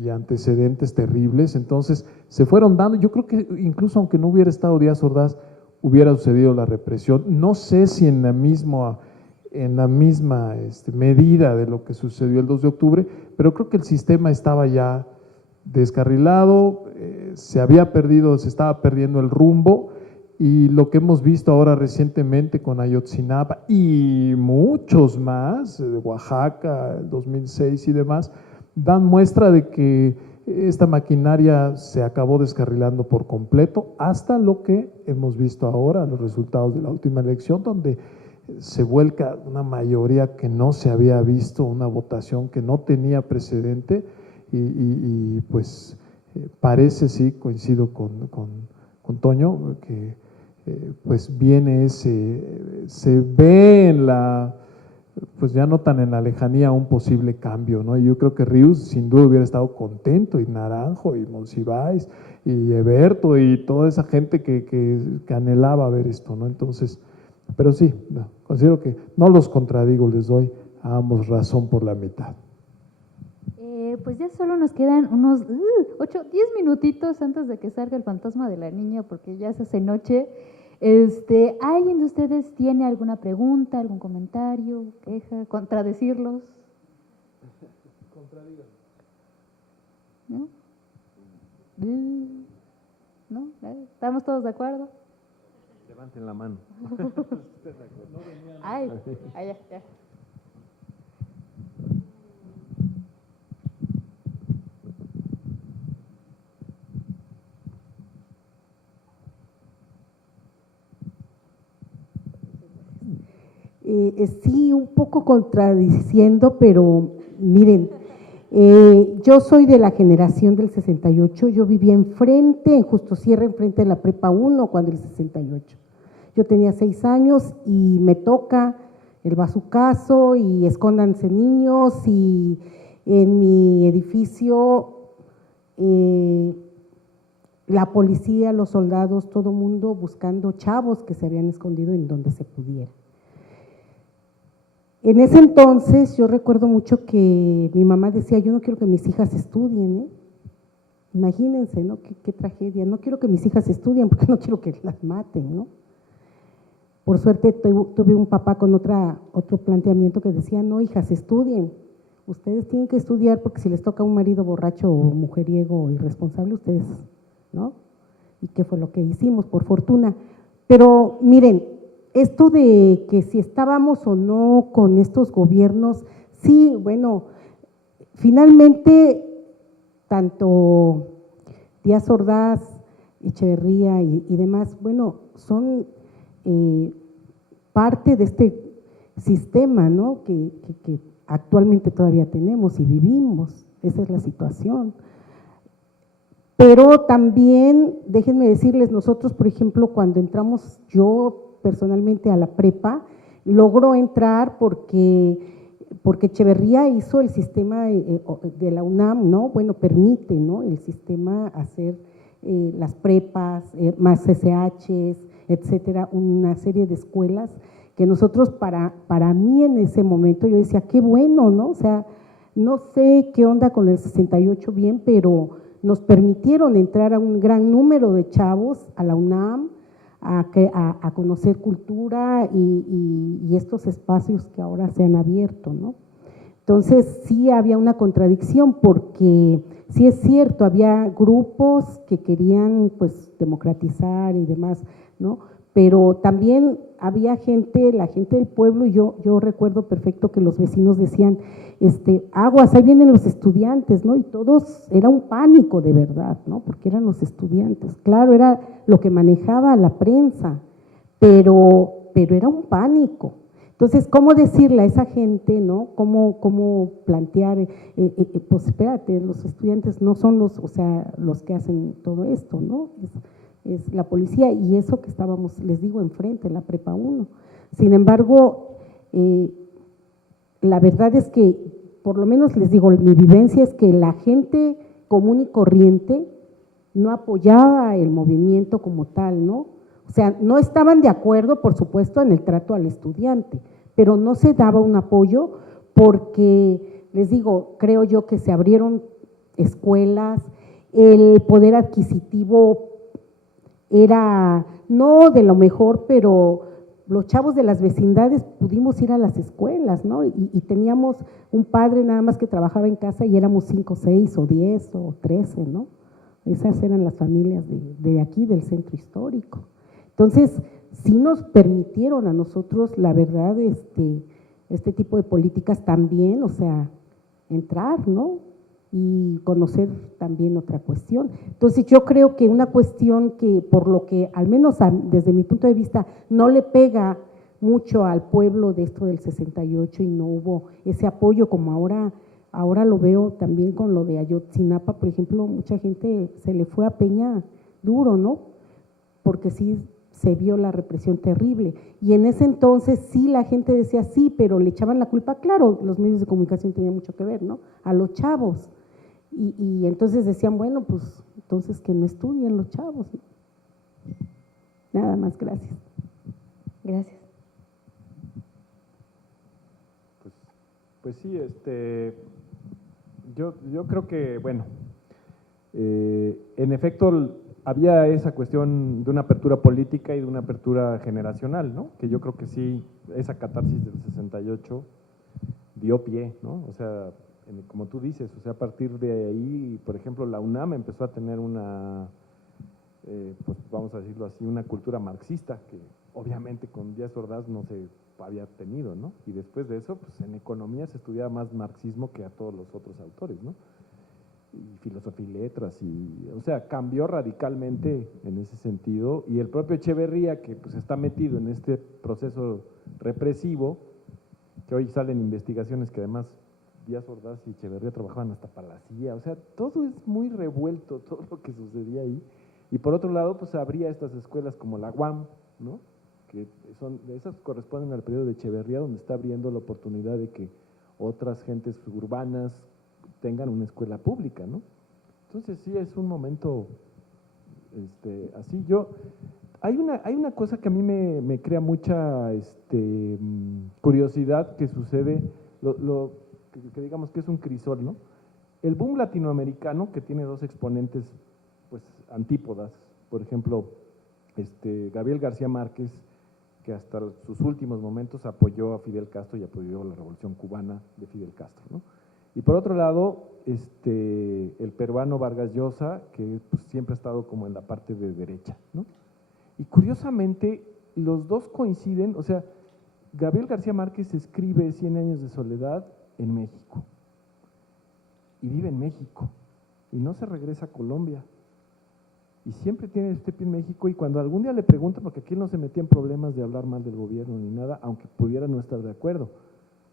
y antecedentes terribles, entonces se fueron dando. Yo creo que incluso aunque no hubiera estado Díaz Ordaz, hubiera sucedido la represión. No sé si en la misma medida de lo que sucedió el 2 de octubre, pero creo que el sistema estaba ya descarrilado, se estaba perdiendo el rumbo, y lo que hemos visto ahora recientemente con Ayotzinapa y muchos más, de Oaxaca, el 2006 y demás, dan muestra de que esta maquinaria se acabó descarrilando por completo, hasta lo que hemos visto ahora, los resultados de la última elección, donde se vuelca una mayoría que no se había visto, una votación que no tenía precedente, y pues parece, sí, coincido con Toño, que pues viene se ve pues ya no tan en la lejanía un posible cambio, ¿no? Y yo creo que Rius sin duda hubiera estado contento, y Naranjo, y Monsiváis, y Eberto, y toda esa gente que anhelaba ver esto, ¿no? Entonces, pero sí, considero que no los contradigo, les doy a ambos razón por la mitad. Pues ya solo nos quedan unos 8, 10 minutitos antes de que salga el fantasma de la niña, porque ya se hace noche. ¿Alguien de ustedes tiene alguna pregunta, algún comentario, queja, contradecirlos? ¿No? ¿No? ¿Estamos todos de acuerdo? Levanten la mano. Ay, ya. Sí, un poco contradiciendo, pero miren, yo soy de la generación del 68, yo vivía enfrente, en Justo Sierra, enfrente de la Prepa 1, cuando el 68. Yo tenía 6 años y me toca el bazucazo y escóndanse niños, y en mi edificio la policía, los soldados, todo mundo buscando chavos que se habían escondido en donde se pudiera. En ese entonces yo recuerdo mucho que mi mamá decía, yo no quiero que mis hijas estudien, ¿eh? Imagínense, ¿no? Qué tragedia, no quiero que mis hijas estudien porque no quiero que las maten, ¿no? Por suerte tuve un papá con otro planteamiento que decía, no, hijas, estudien, ustedes tienen que estudiar porque si les toca un marido borracho o mujeriego o irresponsable, ustedes, ¿no? ¿Y qué fue lo que hicimos? Por fortuna. Pero miren, esto de que si estábamos o no con estos gobiernos, sí, bueno, finalmente tanto Díaz Ordaz, Echeverría y demás, bueno, son parte de este sistema, ¿no? que actualmente todavía tenemos y vivimos. esa es la situación. Pero también, déjenme decirles, nosotros, por ejemplo, cuando entramos yo personalmente a la prepa, logro entrar porque Echeverría hizo el sistema de la UNAM, ¿no? Bueno, permite, ¿no? El sistema hacer las prepas, más CCHs, etcétera, una serie de escuelas que nosotros, para mí en ese momento, yo decía, qué bueno, ¿no? O sea, no sé qué onda con el 68 bien, pero nos permitieron entrar a un gran número de chavos a la UNAM, a conocer cultura y estos espacios que ahora se han abierto, ¿no? Entonces sí había una contradicción porque sí es cierto, había grupos que querían pues democratizar y demás, ¿no? Pero también había gente, la gente del pueblo, y yo recuerdo perfecto que los vecinos decían, aguas, ahí vienen los estudiantes, ¿no? Y todos, era un pánico de verdad, ¿no? Porque eran los estudiantes, claro, era lo que manejaba la prensa, pero era un pánico. Entonces, ¿cómo decirle a esa gente, ¿no? ¿Cómo plantear, pues espérate, los estudiantes no son los que hacen todo esto, ¿no? Es la policía y eso que estábamos, les digo, enfrente, en la prepa 1. Sin embargo, la verdad es que, por lo menos les digo, mi vivencia es que la gente común y corriente no apoyaba el movimiento como tal, ¿no? O sea, no estaban de acuerdo, por supuesto, en el trato al estudiante, pero no se daba un apoyo porque, les digo, creo yo que se abrieron escuelas, el poder adquisitivo era no de lo mejor, pero los chavos de las vecindades pudimos ir a las escuelas, ¿no? Y teníamos un padre nada más que trabajaba en casa y éramos 5, 6 o 10 o 13, ¿no? Esas eran las familias de aquí, del centro histórico. Entonces, sí nos permitieron a nosotros, la verdad, este tipo de políticas también, o sea, entrar, ¿no? Y conocer también otra cuestión. Entonces, yo creo que una cuestión que, por lo que, al menos desde mi punto de vista, no le pega mucho al pueblo de esto del 68 y no hubo ese apoyo como ahora lo veo también con lo de Ayotzinapa, por ejemplo, mucha gente se le fue a Peña duro, ¿no? Porque sí se vio la represión terrible. Y en ese entonces sí la gente decía sí, pero le echaban la culpa, claro, los medios de comunicación tenían mucho que ver, ¿no? A los chavos. Y entonces decían, bueno, pues entonces que no estudien los chavos, ¿no? Nada más, gracias. Gracias. Pues sí, yo creo que, bueno, en efecto había esa cuestión de una apertura política y de una apertura generacional, ¿no? Que yo creo que sí, esa catarsis del 68 dio pie, ¿no? O sea, como tú dices, o sea, a partir de ahí, por ejemplo, la UNAM empezó a tener una, pues vamos a decirlo así, una cultura marxista que obviamente con Díaz Ordaz no se había tenido, ¿no? Y después de eso, pues en economía se estudiaba más marxismo que a todos los otros autores, ¿no? Y filosofía y letras, o sea, cambió radicalmente en ese sentido, y el propio Echeverría, que pues está metido en este proceso represivo, que hoy salen investigaciones que además Díaz Ordaz y Echeverría trabajaban hasta para la CIA, o sea, todo es muy revuelto, todo lo que sucedía ahí, y por otro lado, pues habría estas escuelas como la UAM, ¿no? Que esas corresponden al periodo de Echeverría, donde está abriendo la oportunidad de que otras gentes urbanas tengan una escuela pública, ¿no? Entonces sí es un momento así. Hay una cosa que a mí me crea mucha curiosidad que sucede, que digamos que es un crisol, ¿no? El boom latinoamericano, que tiene dos exponentes pues antípodas, por ejemplo, Gabriel García Márquez, que hasta sus últimos momentos apoyó a Fidel Castro y apoyó la revolución cubana de Fidel Castro, ¿no? Y por otro lado, el peruano Vargas Llosa, que pues, siempre ha estado como en la parte de derecha, ¿no? Y curiosamente, los dos coinciden, o sea, Gabriel García Márquez escribe 100 años de soledad en México, y vive en México, y no se regresa a Colombia, y siempre tiene este pie en México, y cuando algún día le preguntan, porque aquí él no se metía en problemas de hablar mal del gobierno ni nada, aunque pudiera no estar de acuerdo,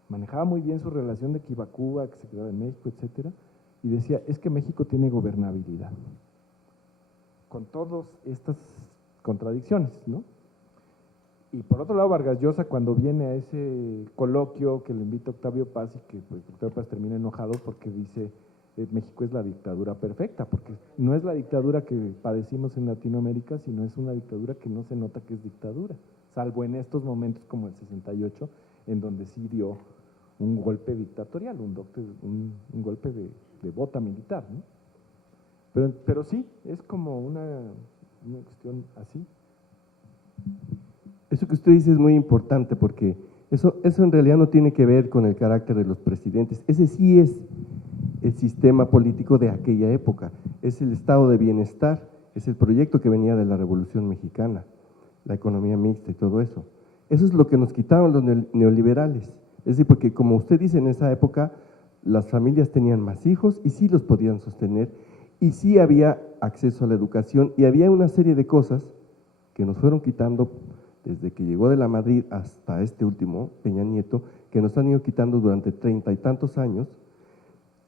manejaba muy bien su relación de Quibacúa, que se quedaba en México, etcétera, y decía, es que México tiene gobernabilidad, con todas estas contradicciones, ¿no? Y por otro lado, Vargas Llosa, cuando viene a ese coloquio que le invita Octavio Paz y que pues, Octavio Paz termina enojado porque dice, México es la dictadura perfecta, porque no es la dictadura que padecimos en Latinoamérica, sino es una dictadura que no se nota que es dictadura, salvo en estos momentos como el 68, en donde sí dio un golpe dictatorial, un golpe de bota militar, ¿no? Pero sí, es como una cuestión así. Eso que usted dice es muy importante porque eso en realidad no tiene que ver con el carácter de los presidentes. Ese sí es el sistema político de aquella época, es el estado de bienestar, es el proyecto que venía de la Revolución Mexicana, la economía mixta y todo eso. Eso es lo que nos quitaron los neoliberales. Es decir, porque como usted dice, en esa época las familias tenían más hijos y sí los podían sostener y sí había acceso a la educación y había una serie de cosas que nos fueron quitando desde que llegó de la Madrid hasta este último, Peña Nieto, que nos han ido quitando durante 30 y tantos años,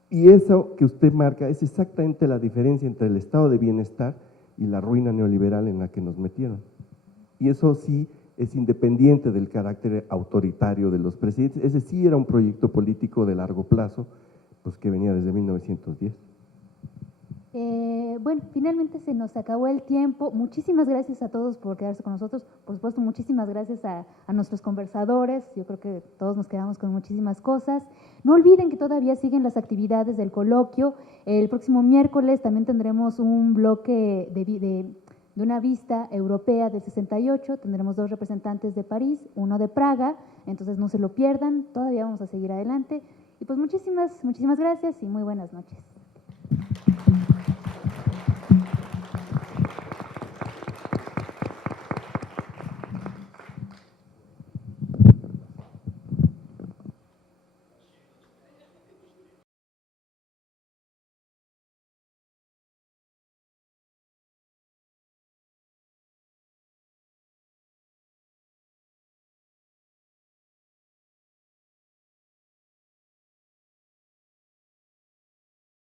y eso que usted marca es exactamente la diferencia entre el estado de bienestar y la ruina neoliberal en la que nos metieron. Y eso sí es independiente del carácter autoritario de los presidentes, ese sí era un proyecto político de largo plazo, pues que venía desde 1910. Bueno, finalmente se nos acabó el tiempo. Muchísimas gracias a todos por quedarse con nosotros. Por supuesto, muchísimas gracias a nuestros conversadores. Yo creo que todos nos quedamos con muchísimas cosas. No olviden que todavía siguen las actividades del coloquio. El próximo miércoles también tendremos un bloque de una vista europea del 68. Tendremos 2 representantes de París, uno de Praga. Entonces no se lo pierdan. Todavía vamos a seguir adelante. Y pues muchísimas gracias y muy buenas noches.